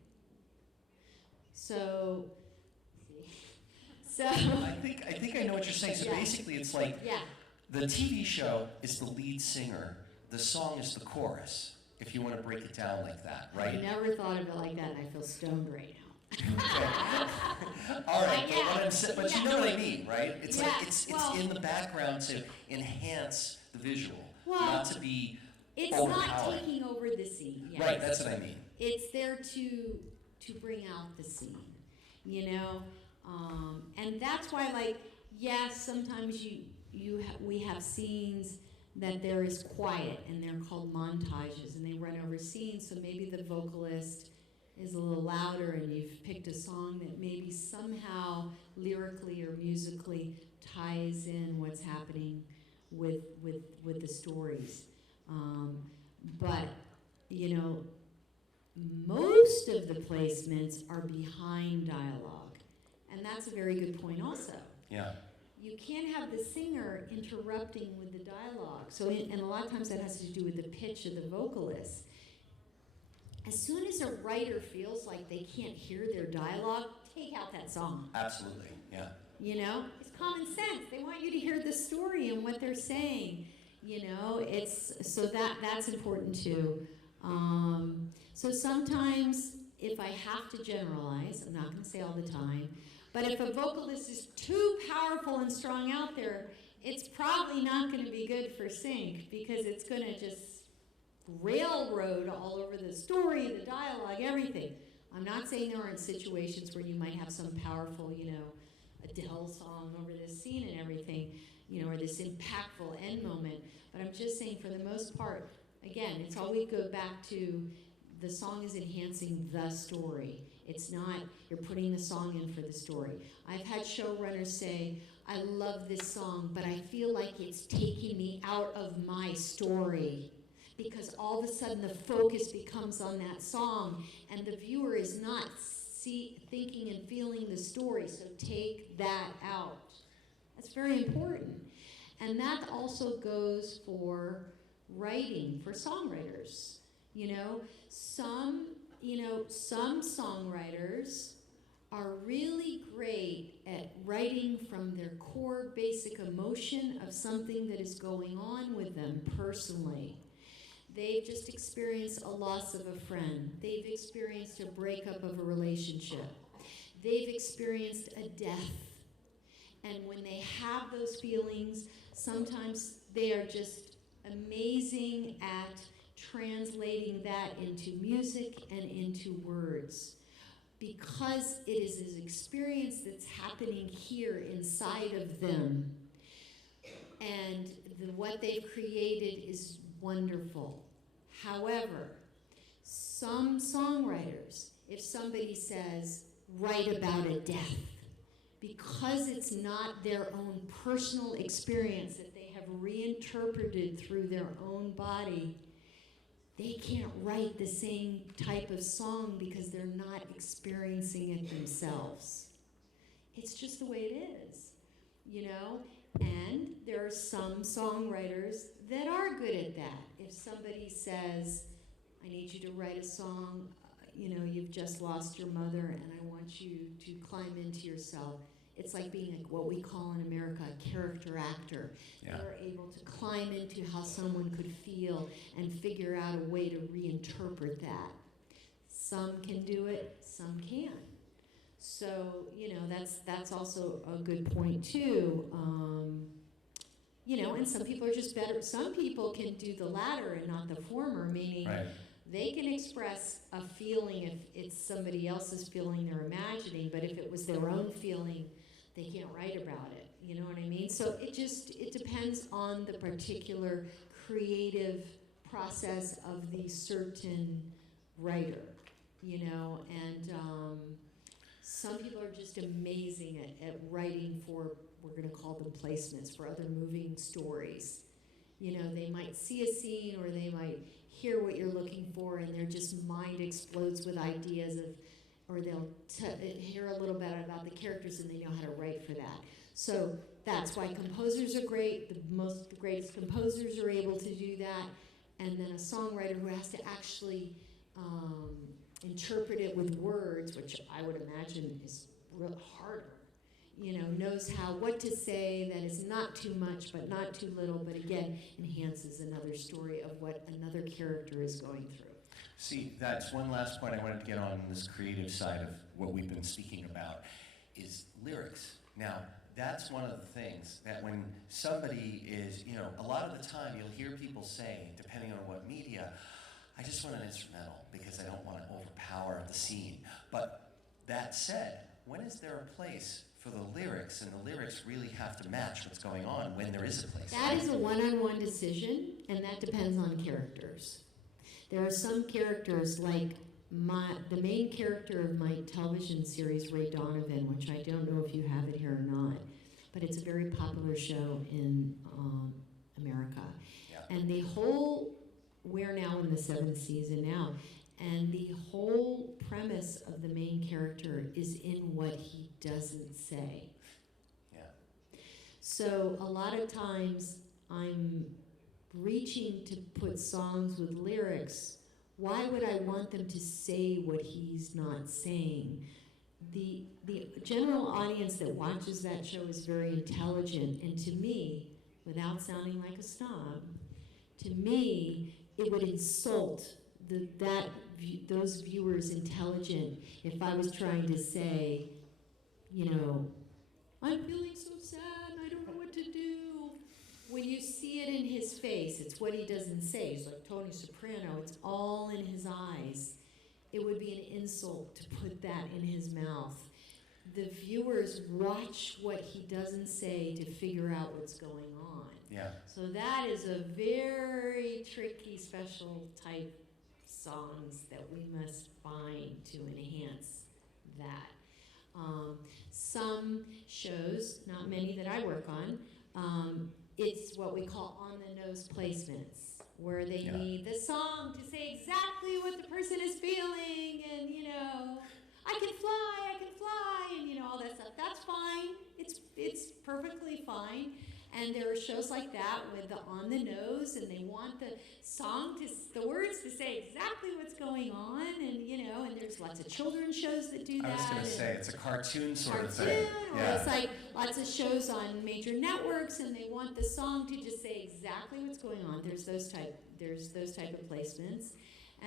So I think I know what you're saying. So yeah. basically, it's like Yeah. the TV show is the lead singer. the song is the chorus, if you want to break it down like that, right? I never thought of it like that, and I feel stoned right now. All right, Yeah. but you know what I mean, right? It's Yeah. like it's Well, in the background to enhance the visual, Well, not to be it's not overpowering. taking over the scene. Yes. Right, that's what I mean. It's there to bring out the scene, you know, and that's why, like, yes, sometimes we have scenes that there is quiet, and they're called montages, and they run over scenes. So maybe the vocalist is a little louder, and you've picked a song that maybe somehow lyrically or musically ties in what's happening with the stories. But you know, most of the placements are behind dialogue, and that's a very good point also. Yeah. You can't have the singer interrupting with the dialogue. So, and a lot of times that has to do with the pitch of the vocalist. As soon as a writer feels like they can't hear their dialogue, take out that song. Absolutely, yeah. You know, it's common sense. They want you to hear the story and what they're saying. You know, it's so that's important too. So sometimes, if I have to generalize, I'm not going to say all the time, but if a vocalist is too powerful and strong out there, it's probably not going to be good for sync, because it's going to just railroad all over the story, the dialogue, everything. I'm not saying there aren't situations where you might have some powerful, you know, Adele song over this scene and everything, you know, or this impactful end moment. But I'm just saying, for the most part, again, it's always go back to the song is enhancing the story. It's not you're putting the song in for the story. I've had showrunners say, I love this song, but I feel like it's taking me out of my story, because all of a sudden the focus becomes on that song, and the viewer is not thinking and feeling the story, so take that out. That's very important. And that also goes for writing, for songwriters. You know, some songwriters are really great at writing from their core basic emotion of something that is going on with them personally. They've just experienced a loss of a friend. They've experienced a breakup of a relationship. They've experienced a death. And when they have those feelings, sometimes they are just amazing at translating that into music and into words, because it is an experience that's happening here inside of them. And what they've created is wonderful. However, some songwriters, if somebody says, write about a death, because it's not their own personal experience that they have reinterpreted through their own body, they can't write the same type of song because they're not experiencing it themselves. It's just the way it is, you know? And there are some songwriters that are good at that. If somebody says, I need you to write a song, you know, you've just lost your mother and I want you to climb into yourself. It's like being what we call in America a character actor. Yeah. They're able to climb into how someone could feel and figure out a way to reinterpret that. Some can do it, some can't. So, you know, that's also a good point too. You know, and some people are just better. Some people can do the latter and not the former, meaning Right. they can express a feeling if it's somebody else's feeling they're imagining, but if it was their own feeling, they can't write about it. You know what I mean? So it depends on the particular creative process of the certain writer, you know, and some people are just amazing at writing for, we're going to call them placements, for other moving stories. You know, they might see a scene or they might hear what you're looking for and their just mind explodes with ideas of, or they'll hear a little bit about the characters and they know how to write for that. So that's why composers are great. The greatest composers are able to do that. And then a songwriter who has to actually interpret it with words, which I would imagine is real harder. knows what to say that is not too much but not too little, but again, enhances another story of what another character is going through. See, that's one last point I wanted to get on this creative side of what we've been speaking about, is lyrics. Now, that's one of the things that when somebody is, a lot of the time you'll hear people say, depending on what media, I just want an instrumental because I don't want to overpower the scene. But that said, when is there a place for the lyrics, and the lyrics really have to match what's going on when there is a place? That is a one-on-one decision, and that depends on characters. There are some characters, like the main character of my television series, Ray Donovan, which I don't know if you have it here or not, but it's a very popular show in America. Yeah. And we're now in the 7th season now, and the whole premise of the main character is in what he doesn't say. Yeah. So a lot of times I'm reaching to put songs with lyrics. Why would I want them to say what he's not saying? The general audience that watches that show is very intelligent, and to me, without sounding like a snob, to me, it would insult those viewers' intelligence if I was trying to say, I'm feeling so sad, I don't know what to do. When you see it in his face, it's what he doesn't say. He's like Tony Soprano, it's all in his eyes. It would be an insult to put that in his mouth. The viewers watch what he doesn't say to figure out what's going on. Yeah. So that is a very tricky, special type songs that we must find to enhance that. Some shows, not many that I work on, it's what we call on-the-nose placements, where they need the song to say exactly what the person is feeling, and I can fly, and all that stuff. That's fine. It's perfectly fine. And there are shows like that with the on the nose, and they want the words to say exactly what's going on, and there's lots of children's shows that do that. I was going to say, it's a cartoon sort of thing. Or it's like lots of shows on major networks, and they want the song to just say exactly what's going on. There's those type of placements.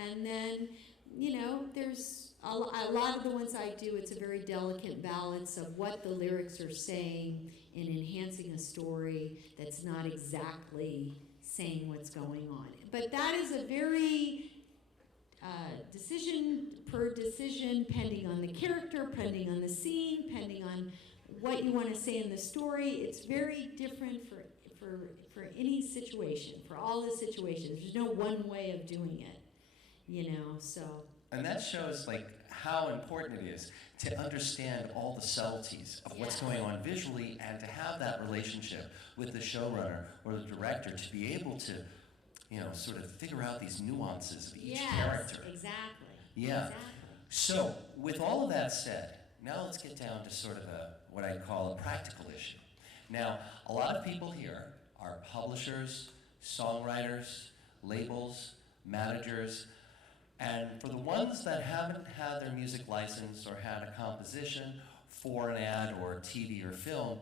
And then, there's a lot of the ones I do, it's a very delicate balance of what the lyrics are saying in enhancing a story that's not exactly saying what's going on. But that is a very decision per decision, pending on the character, pending on the scene, pending on what you want to say in the story. It's very different for any situation, for all the situations. There's no one way of doing it, so. And that shows how important it is to understand all the subtleties of what's going on visually, and to have that relationship with the showrunner or the director to be able to, sort of figure out these nuances of each character. Exactly. Yeah. Exactly. So, with all of that said, now let's get down to sort of what I call a practical issue. Now, a lot of people here are publishers, songwriters, labels, managers, and for the ones that haven't had their music licensed or had a composition for an ad or TV or film,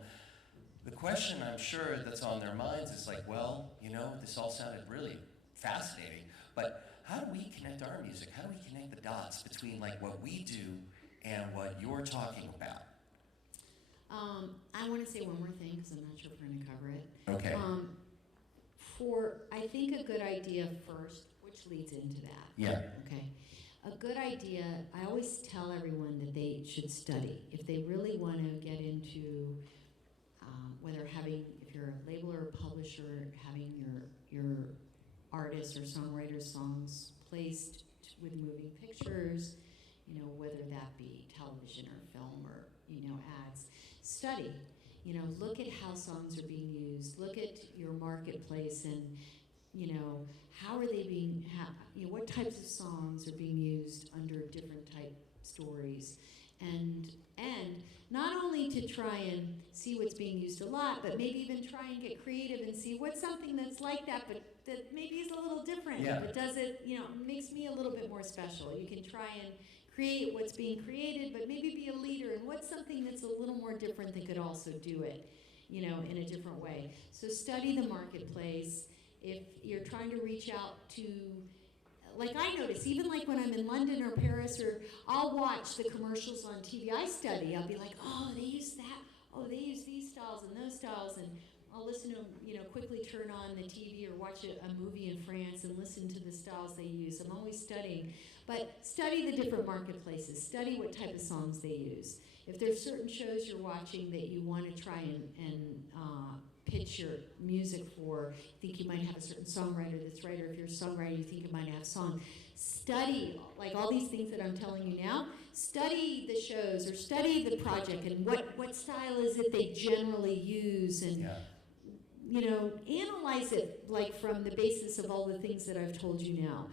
the question I'm sure that's on their minds is this all sounded really fascinating, but how do we connect our music? How do we connect the dots between what we do and what you're talking about? I want to say one more thing, because I'm not sure if we're going to cover it. Okay. I think a good idea first, which leads into that. Yeah. Okay. A good idea, I always tell everyone that they should study. If they really want to get into if you're a label or a publisher, having your artists or songwriters' songs placed with moving pictures, whether that be television or film or, ads, study. Look at how songs are being used. Look at your marketplace and, how are they being, what types of songs are being used under different type stories. And not only to try and see what's being used a lot, but maybe even try and get creative and see what's something that's like that, but that maybe is a little different. Yeah. But does it, makes me a little bit more special. You can try and create what's being created, but maybe be a leader, and what's something that's a little more different that could also do it, you know, in a different way. So study the marketplace. If you're trying to reach out to, like I notice, even like when I'm in London or Paris, or I'll watch the commercials on TV, I study, I'll be like, oh, they use that, oh, they use these styles and those styles, and I'll listen to them, you know, quickly turn on the TV or watch a movie in France and listen to the styles they use. I'm always studying. But study the different marketplaces. Study what type of songs they use. If there's certain shows you're watching that you want to try and pitch your music for, think you might have a certain songwriter that's right, or if you're a songwriter you think you might have a song, study, like all these things that I'm telling you now, study the shows or study the project and what style is it they generally use, and you know, analyze it like from the basis of all the things that I've told you now.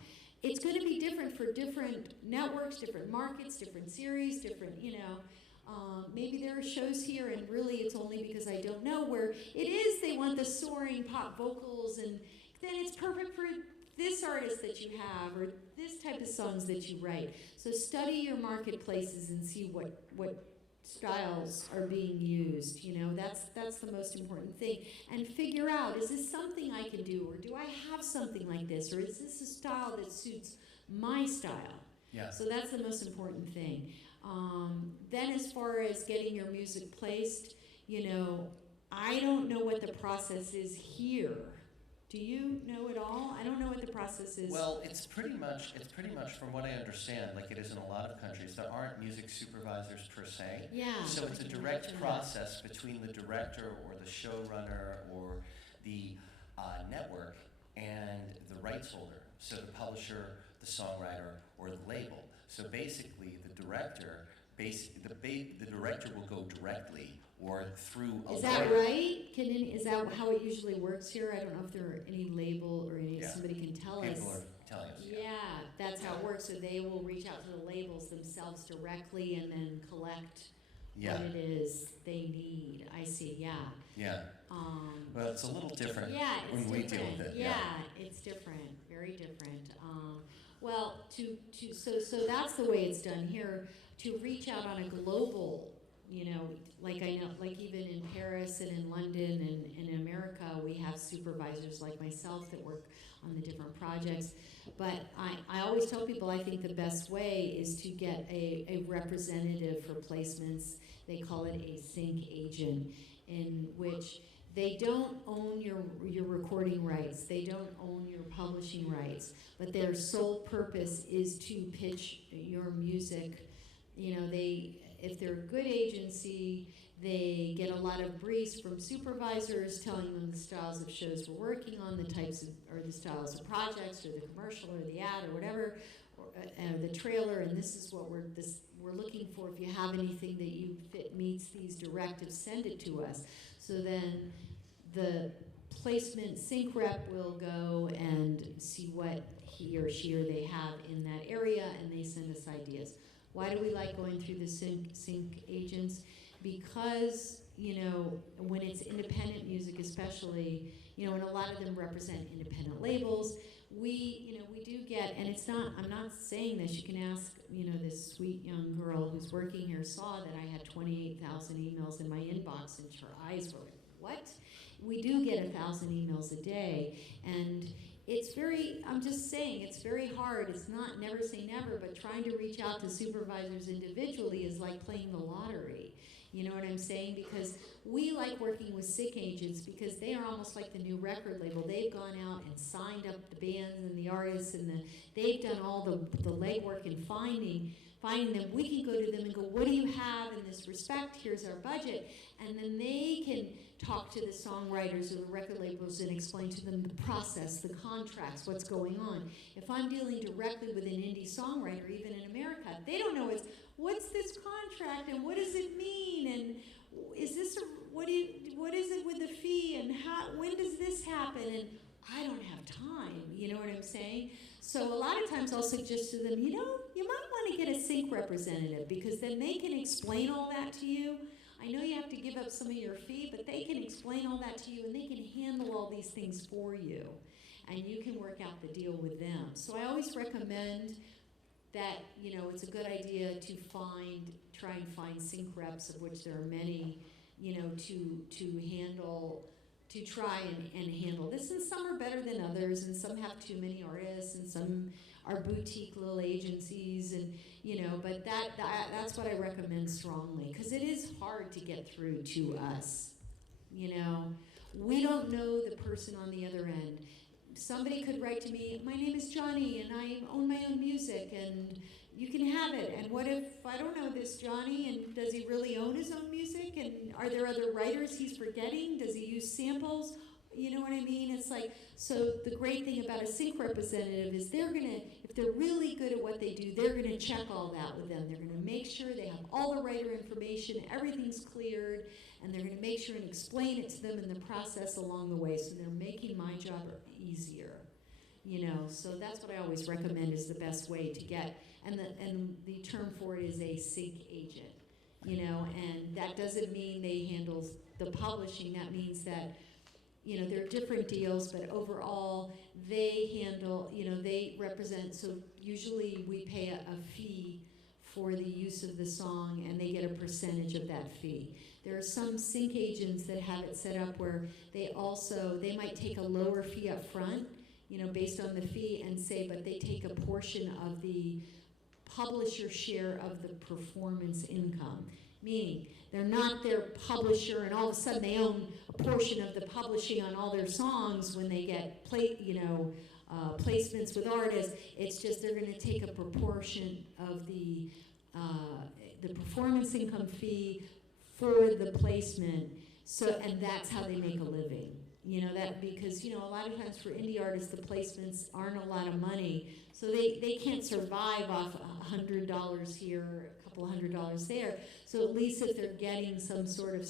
It's going to be different for different networks, different markets, different series, different, you know, maybe there are shows here, and really it's only because I don't know, where it is they want the soaring pop vocals, and then it's perfect for this artist that you have, or this type of songs that you write. So study your marketplaces and see what styles are being used. You know, that's the most important thing. And figure out, is this something I can do, or do I have something like this, or is this a style that suits my style? Yeah. So that's the most important thing. Then as far as getting your music placed, you know, I don't know what the process is here. Do you know it all? I don't know what the process is. Well, it's pretty much from what I understand, like it is in a lot of countries, there aren't music supervisors per se. Yeah. So it's a direct process between the director or the showrunner or the network and the rights holder. So the publisher, the songwriter, or the label. So basically, the director will go directly or through a Is that right? Is that how it usually works here? I don't know if there are any label or any somebody can tell us. People are telling us. Yeah, that's how it works. So they will reach out to the labels themselves directly and then collect what it is they need. I see. Yeah. Yeah. Well, it's a little different when we deal with it. Yeah, it's different. Very different. Well, so that's the way it's done here. To reach out on a global, you know, like I know, like even in Paris and in London and in America, we have supervisors like myself that work on the different projects. But I always tell people I think the best way is to get a representative for placements. They call it a sync agent, in which they don't own your recording rights. They don't own your publishing rights. But their sole purpose is to pitch your music. You know, if they're a good agency, they get a lot of briefs from supervisors telling them the styles of shows we're working on, the types of, or the styles of projects, or the commercial, or the ad, or whatever, or the trailer, and this is what we're looking for. If you have anything that you fit meets these directives, send it to us. So then the placement sync rep will go and see what he or she or they have in that area, and they send us ideas. Why do we like going through the sync agents? Because, you know, when it's independent music especially, you know, and a lot of them represent independent labels, we do get, and it's not, I'm not saying this, you can ask, you know, this sweet young girl who's working here saw that I had 28,000 emails in my inbox, and her eyes were like, what? We do get 1,000 emails a day, and it's very, I'm just saying, it's very hard. It's not never say never, but trying to reach out to supervisors individually is like playing the lottery. You know what I'm saying? Because we like working with sync agents because they are almost like the new record label. They've gone out and signed up the bands and the artists, and they've done all the legwork in finding them. We can go to them and go, what do you have in this respect? Here's our budget. And then they can talk to the songwriters or the record labels and explain to them the process, the contracts, what's going on. If I'm dealing directly with an indie songwriter, even in America, they don't know what's this contract and what does it mean, and is this what is it with the fee, and when does this happen, and I don't have time. You know what I'm saying? So a lot of times I'll suggest to them, you know, you might want to get a sync representative, because then they can explain all that to you. I know you have to give up some of your fee, but they can explain all that to you, and they can handle all these things for you, and you can work out the deal with them. So I always recommend that, you know, it's a good idea to try and find sync reps, of which there are many, you know, to try and handle this. And some are better than others, and some have too many artists, and some are boutique little agencies, and, you know, but that's what I recommend strongly, because it is hard to get through to us, you know. We don't know the person on the other end. Somebody could write to me, my name is Johnny, and I own my own music, and you can have it. And what if I don't know this Johnny, and does he really own his own music? And are there other writers he's forgetting? Does he use samples? You know what I mean? It's like, so the great thing about a sync representative is they're gonna, if they're really good at what they do, they're gonna check all that with them. They're gonna make sure they have all the writer information, everything's cleared, and they're gonna make sure and explain it to them in the process along the way, so they're making my job easier. You know, so that's what I always recommend is the best way to get, and the term for it is a sync agent. You know, and that doesn't mean they handle the publishing, that means that, you know, there are different deals, but overall, they handle, you know, they represent, so usually we pay a fee for the use of the song, and they get a percentage of that fee. There are some sync agents that have it set up where they might take a lower fee up front, you know, based on the fee, and say, but they take a portion of the publisher share of the performance income. Meaning, they're not their publisher, and all of a sudden they own a portion of the publishing on all their songs when they get placements with artists. It's just they're going to take a proportion of the performance income fee for the placement. So, and that's how they make a living. You know, that because, you know, a lot of times for indie artists, the placements aren't a lot of money, so they can't survive off $100 here, a couple $100 there. So at least if they're getting some sort of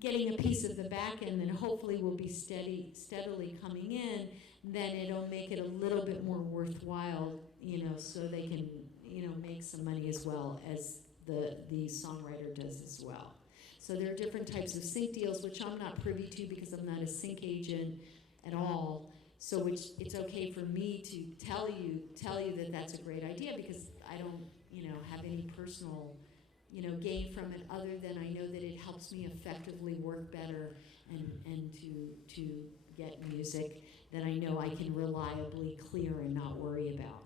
getting a piece of the back end, then hopefully will be steadily coming in, then it'll make it a little bit more worthwhile, you know, so they can, you know, make some money as well as the songwriter does as well. So there are different types of sync deals, which I'm not privy to because I'm not a sync agent at all. So which it's okay for me to tell you that that's a great idea, because I don't, you know, have any personal, you know, gain from it other than I know that it helps me effectively work better and to get music that I know I can reliably clear and not worry about.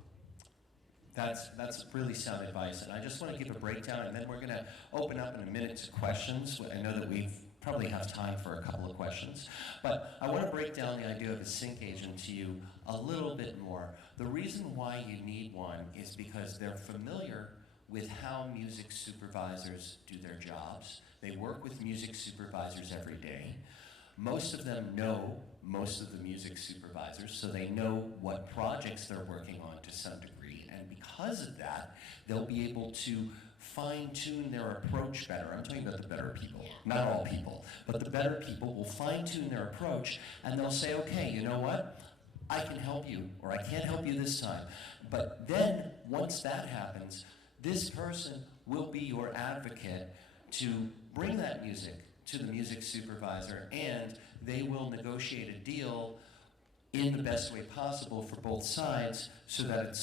That's really sound advice, and I just want to give a breakdown, and then we're going to open up in a minute to questions. I know that we probably have time for a couple of questions, but I want to break down the idea of a sync agent to you a little bit more. The reason why you need one is because they're familiar with how music supervisors do their jobs. They work with music supervisors every day. Most of them know most of the music supervisors, so they know what projects they're working on to some degree, and because of that, they'll be able to fine-tune their approach better. I'm talking about the better people, not all people, but the better people will fine-tune their approach, and they'll say, okay, you know what? I can help you, or I can't help you this time. But then, once that happens, this person will be your advocate to bring that music to the music supervisor, and they will negotiate a deal in the best way possible for both sides so that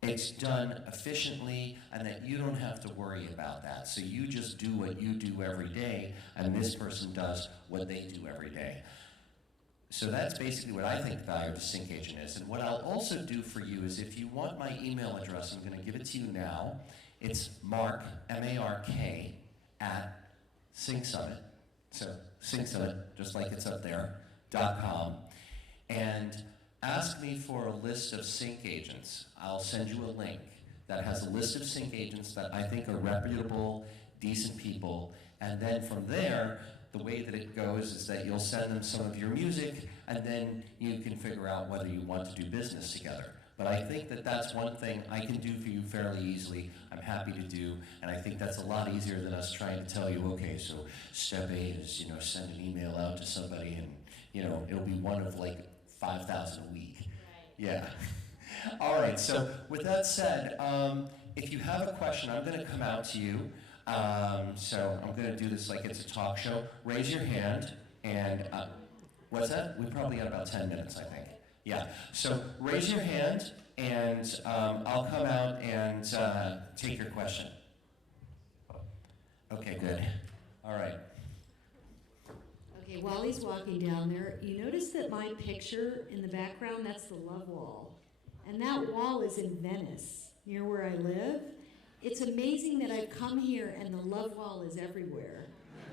it's done efficiently and that you don't have to worry about that. So you just do what you do every day, and this person does what they do every day. So that's basically what I think the value of a sync agent is. And what I'll also do for you is, if you want my email address, I'm going to give it to you now. It's Mark, M-A-R-K, at Sync Summit. So Sync Summit, just like it's up there, .com. And ask me for a list of sync agents. I'll send you a link that has a list of sync agents that I think are reputable, decent people. And then from there, the way that it goes is that you'll send them some of your music, and then you can figure out whether you want to do business together. But I think that that's one thing I can do for you fairly easily. I'm happy to do, and I think that's a lot easier than us trying to tell you, okay, so step 8 is, you know, send an email out to somebody, and, you know, it'll be one of like 5,000 a week. Right. Yeah. All right, so with that said, if you have a question, I'm going to come out to you. So I'm going to do this like it's a talk show. Raise your hand, and what's that? We probably got about 10 minutes, I think. Yeah, so raise your hand, and I'll come out and take your question. Okay, good. All right. Okay, while he's walking down there, you notice that my picture in the background, that's the love wall. And that wall is in Venice, near where I live. It's amazing that I've come here and the love wall is everywhere.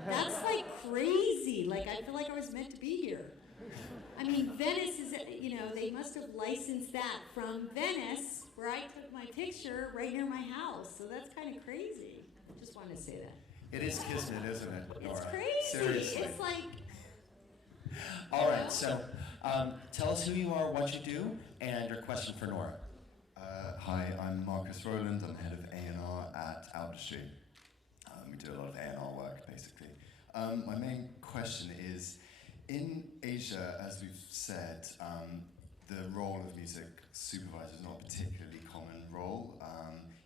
That's like crazy. Like, I feel like I was meant to be here. I mean, Venice is, you know, they must have licensed that from Venice, where I took my picture, right near my house. So that's kind of crazy. Just wanted to say that. It is kismet, isn't it, Nora? It's crazy. Seriously. It's like... All right, so tell us who you are, what you do, and your question for Nora. Hi, I'm Marcus Rowland. I'm head of A&R at Outdustry. We do a lot of A&R work, basically. My main question is, in Asia, as we've said, the role of music supervisor is not a particularly common role.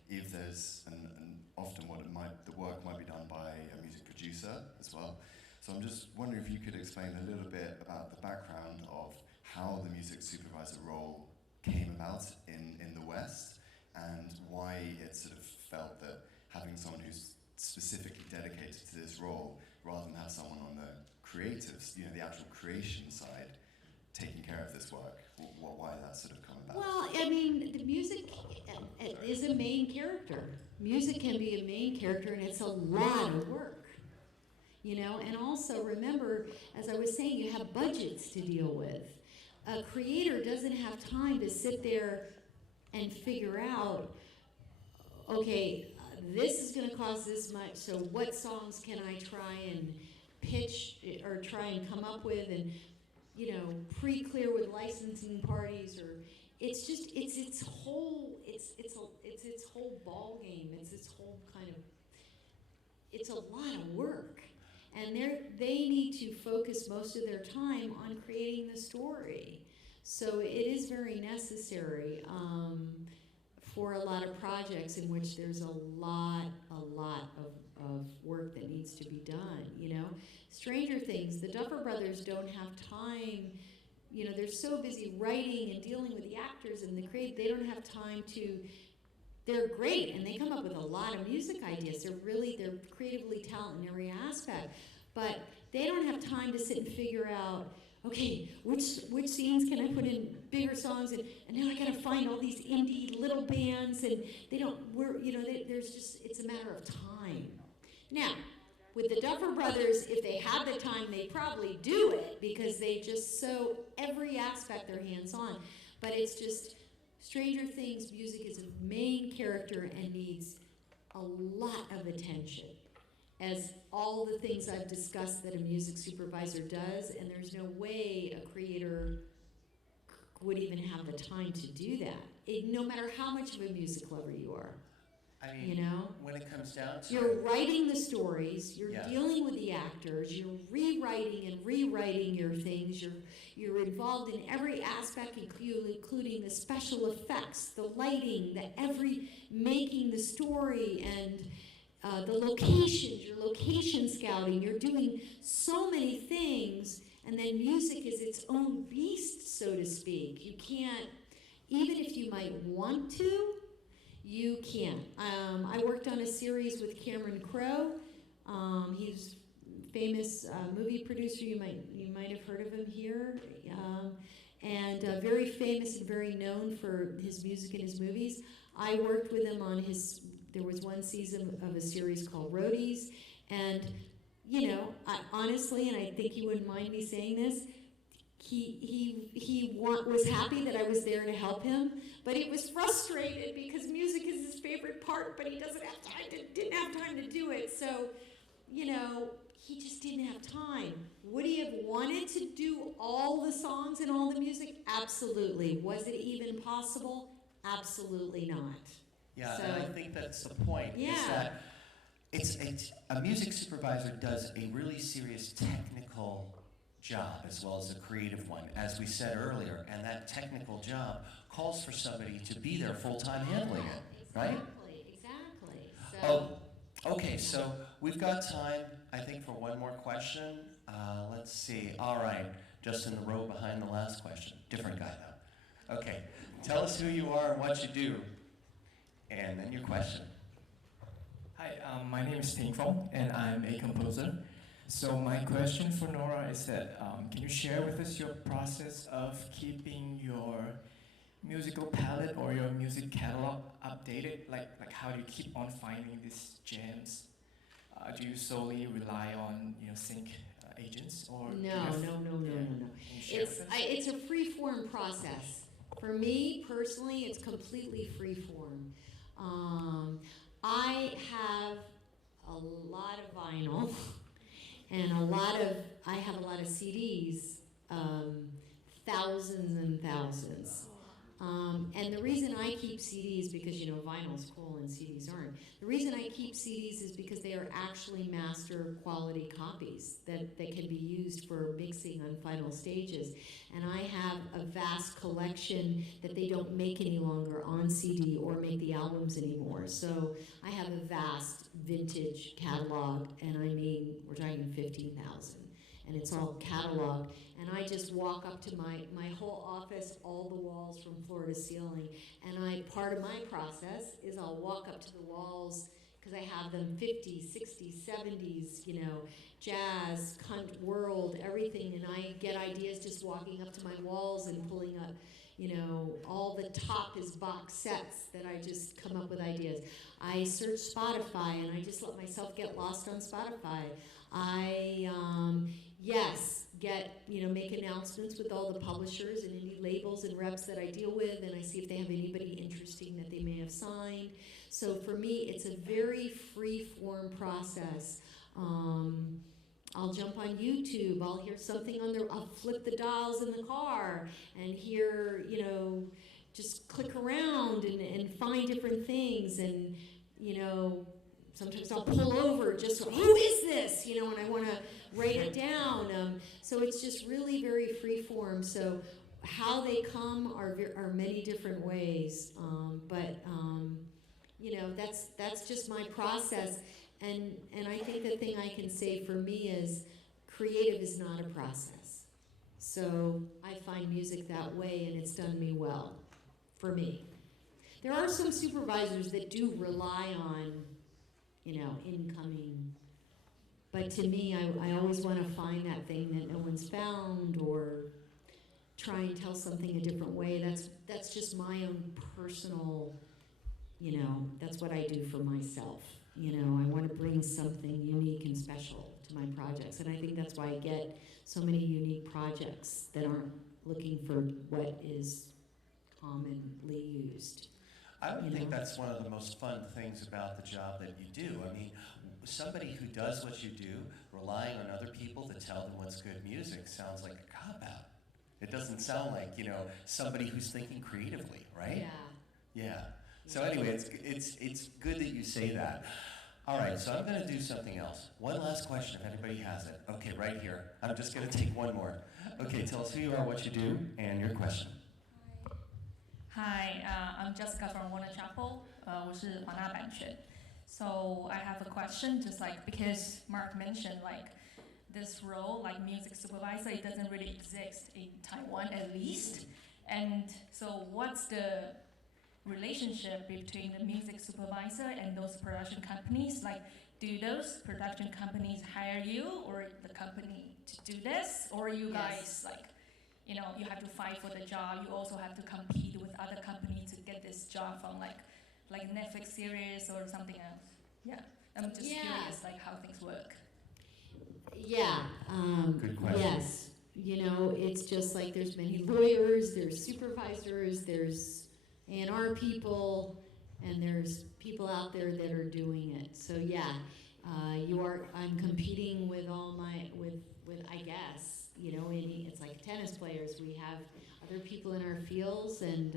If there's, and often the work might be done by a music producer as well. So I'm just wondering if you could explain a little bit about the background of how the music supervisor role came about in the West, and why it sort of felt that having someone who's specifically dedicated to this role, rather than have someone on the creatives, you know, the actual creation side, taking care of this work, why that sort of come about? Well, I mean, the music is a main character. Music can be a main character, and it's a lot of work. You know, and also remember, as I was saying, you have budgets to deal with. A creator doesn't have time to sit there and figure out, okay, this is going to cost this much, so what songs can I try and pitch or try and come up with and, you know, pre-clear with licensing parties, or it's just, it's its whole ball game. It's its whole kind of, it's a lot of work. And they need to focus most of their time on creating the story. So it is very necessary for a lot of projects in which there's a lot of work that needs to be done, you know. Stranger Things, the Duffer Brothers don't have time, you know, they're so busy writing and dealing with the actors and they don't have time to, they're great, and they come up with a lot of music ideas. They're creatively talented in every aspect. But they don't have time to sit and figure out, okay, which scenes can I put in bigger songs, and now I gotta find all these indie little bands, and there's just, it's a matter of time. Now, with the Duffer Brothers, if they had the time, they'd probably do it, because they just sew every aspect their hands on. But it's just, Stranger Things music is a main character and needs a lot of attention, as all the things I've discussed that a music supervisor does, and there's no way a creator would even have the time to do that, no matter how much of a music lover you are. I mean, you know? when it comes down to You're writing the stories, you're Yeah. dealing with the actors, you're rewriting and rewriting your things, you're involved in every aspect, including the special effects, the lighting, making the story, and the locations, your location scouting, you're doing so many things, and then music is its own beast, so to speak. You can't, even if you might want to, you can't. I worked on a series with Cameron Crowe. He's a famous movie producer. You might have heard of him here. And very famous and very known for his music and his movies. I worked with him on there was one season of a series called Roadies. And, you know, honestly, and I think he wouldn't mind me saying this, he was happy that I was there to help him, but he was frustrated because music is his favorite part, but he didn't have time to do it. So, you know, he just didn't have time. Would he have wanted to do all the songs and all the music? Absolutely. Was it even possible? Absolutely not. Yeah, So, and I think that's the point. Yeah. Is that a music supervisor does a really serious technical job as well as a creative one, as we said earlier, and that technical job calls for somebody to be there full-time handling it, right? Exactly. Okay, so we've got time, I think, for one more question. Let's see. All right, just in the row behind the last question. Different guy, though. Okay, tell us who you are and what you do, and then your question. Hi, my name is Ting Fong, and I'm a composer. So my question for Nora is that, can you share with us your process of keeping your musical palette or your music catalog updated? Like how do you keep on finding these gems? Do you solely rely on sync agents, or do you have- No. Can you share with us? It's a free-form process. For me, personally, it's completely free-form. I have a lot of vinyl and I have a lot of CDs, thousands and thousands. And the reason I keep CDs, because vinyl's cool and CDs aren't. The reason I keep CDs is because they are actually master quality copies that can be used for mixing on final stages. And I have a vast collection that they don't make any longer on CD or make the albums anymore. So I have a vast vintage catalog, and I mean, we're talking 15,000. And it's all cataloged. And I just walk up to my whole office, all the walls from floor to ceiling. And part of my process is I'll walk up to the walls, because I have them 50s, 60s, 70s, jazz, world, everything. And I get ideas just walking up to my walls and pulling up, all the top is box sets that I just come up with ideas. I search Spotify, and I just let myself get lost on Spotify. I, make announcements with all the publishers and indie labels and reps that I deal with, and I see if they have anybody interesting that they may have signed. So for me, it's a very free-form process. I'll jump on YouTube, I'll hear something I'll flip the dials in the car and hear, just click around and find different things, and, sometimes I'll pull over just, who is this? And I want to write it down. So it's just really very free form. So how they come are many different ways. But that's just my process. And I think the thing I can say for me is creative is not a process. So I find music that way, and it's done me well, for me. There are some supervisors that do rely on incoming. But to me, I always want to find that thing that no one's found, or try and tell something a different way. That's just my own personal, that's what I do for myself. I want to bring something unique and special to my projects. And I think that's why I get so many unique projects that aren't looking for what is commonly used. I would think that's one of the most fun things about the job that you do. I mean, somebody who does what you do, relying on other people to tell them what's good music, sounds like a cop-out. It doesn't sound like, somebody who's thinking creatively, right? Yeah. So anyway, it's good that you say that. All right, so I'm going to do something else. One last question, if anybody has it. Okay, right here. I'm just going to take one more. Okay, tell us who you are, what you do, and your question. Hi, I'm Jessica from Warner Chapel. 我是华纳版权. So I have a question, just because Mark mentioned this role, music supervisor, it doesn't really exist in Taiwan at least. And so what's the relationship between the music supervisor and those production companies? Do those production companies hire you or the company to do this? Or you guys you have to fight for the job. You also have to compete with other companies to get this job from like Netflix series or something else. Yeah, I'm just curious how things work. Yeah. Good question. Yes. It's just there's many lawyers, there's supervisors, there's A&R people, and there's people out there that are doing it. So yeah, I'm competing with with I guess. It's like tennis players. We have other people in our fields, and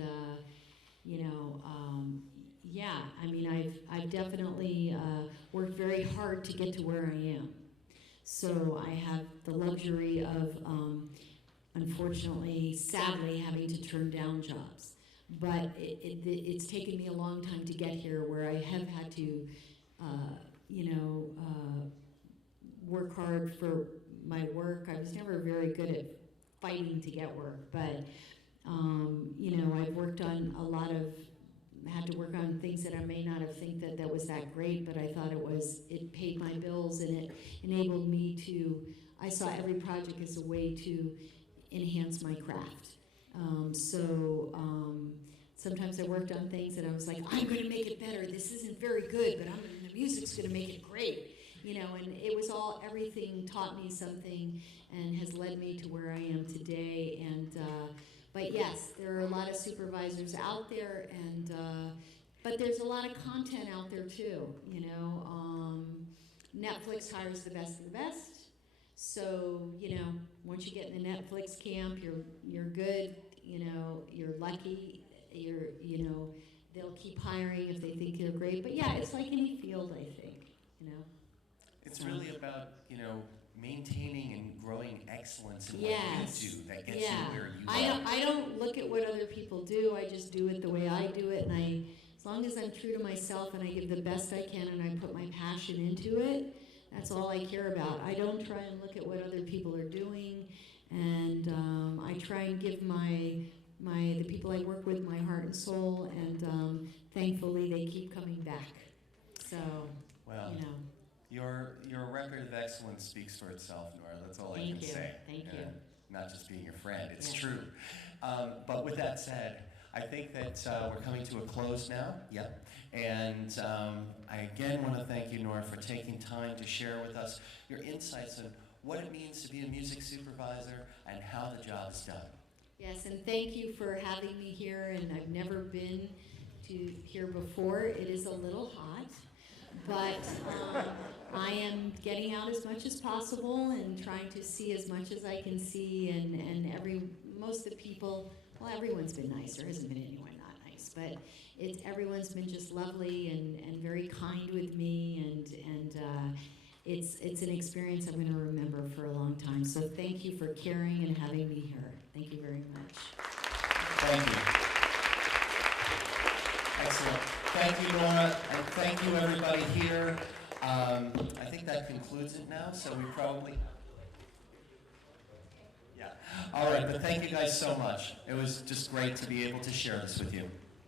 I've definitely worked very hard to get to where I am. So I have the luxury of, unfortunately, sadly, having to turn down jobs. But it's taken me a long time to get here, where I have had to, work hard for my work. I was never very good at fighting to get work, but You know, I've worked on a lot of, had to work on things that I may not have think that was that great, but I thought it paid my bills, and it enabled me to, I saw every project as a way to enhance my craft. Sometimes I worked on things that I was like, I'm going to make it better. This isn't very good, but the music's going to make it great. You know, and it was all, everything taught me something and has led me to where I am today. And but yes, there are a lot of supervisors out there, and but there's a lot of content out there too. You know, Netflix hires the best of the best. So, you know, once you get in the Netflix camp, you're good. You know, you're lucky. You know, they'll keep hiring if they think you're great. But yeah, it's like any field, I think. You know. It's really about, you know, maintaining and growing excellence in yes. what you do that gets you where you are. I don't look at what other people do. I just do it the way I do it, and as long as I'm true to myself and I give the best I can and I put my passion into it, that's all I care about. I don't try and look at what other people are doing, and I try and give the people I work with my heart and soul, and thankfully they keep coming back. So, well, you know. Your record of excellence speaks for itself, Nora. That's all I can say. Thank you. Not just being your friend, it's Yeah. true. But with that said, I think that we're coming to a close now. Yep. And I again want to thank you, Nora, for taking time to share with us your insights on what it means to be a music supervisor and how the job is done. Yes, and thank you for having me here, and I've never been to here before. It is a little hot, but I am getting out as much as possible and trying to see as much as I can see, and most of the people, well, everyone's been nice. There hasn't been anyone not nice, but everyone's been just lovely and very kind with me, and it's an experience I'm going to remember for a long time. So thank you for caring and having me here. Thank you very much. Thank you. Excellent. Thank you, Nora, and thank you, everybody here. I think that concludes it now, so we probably... Yeah. All right, but thank you guys so much. It was just great to be able to share this with you.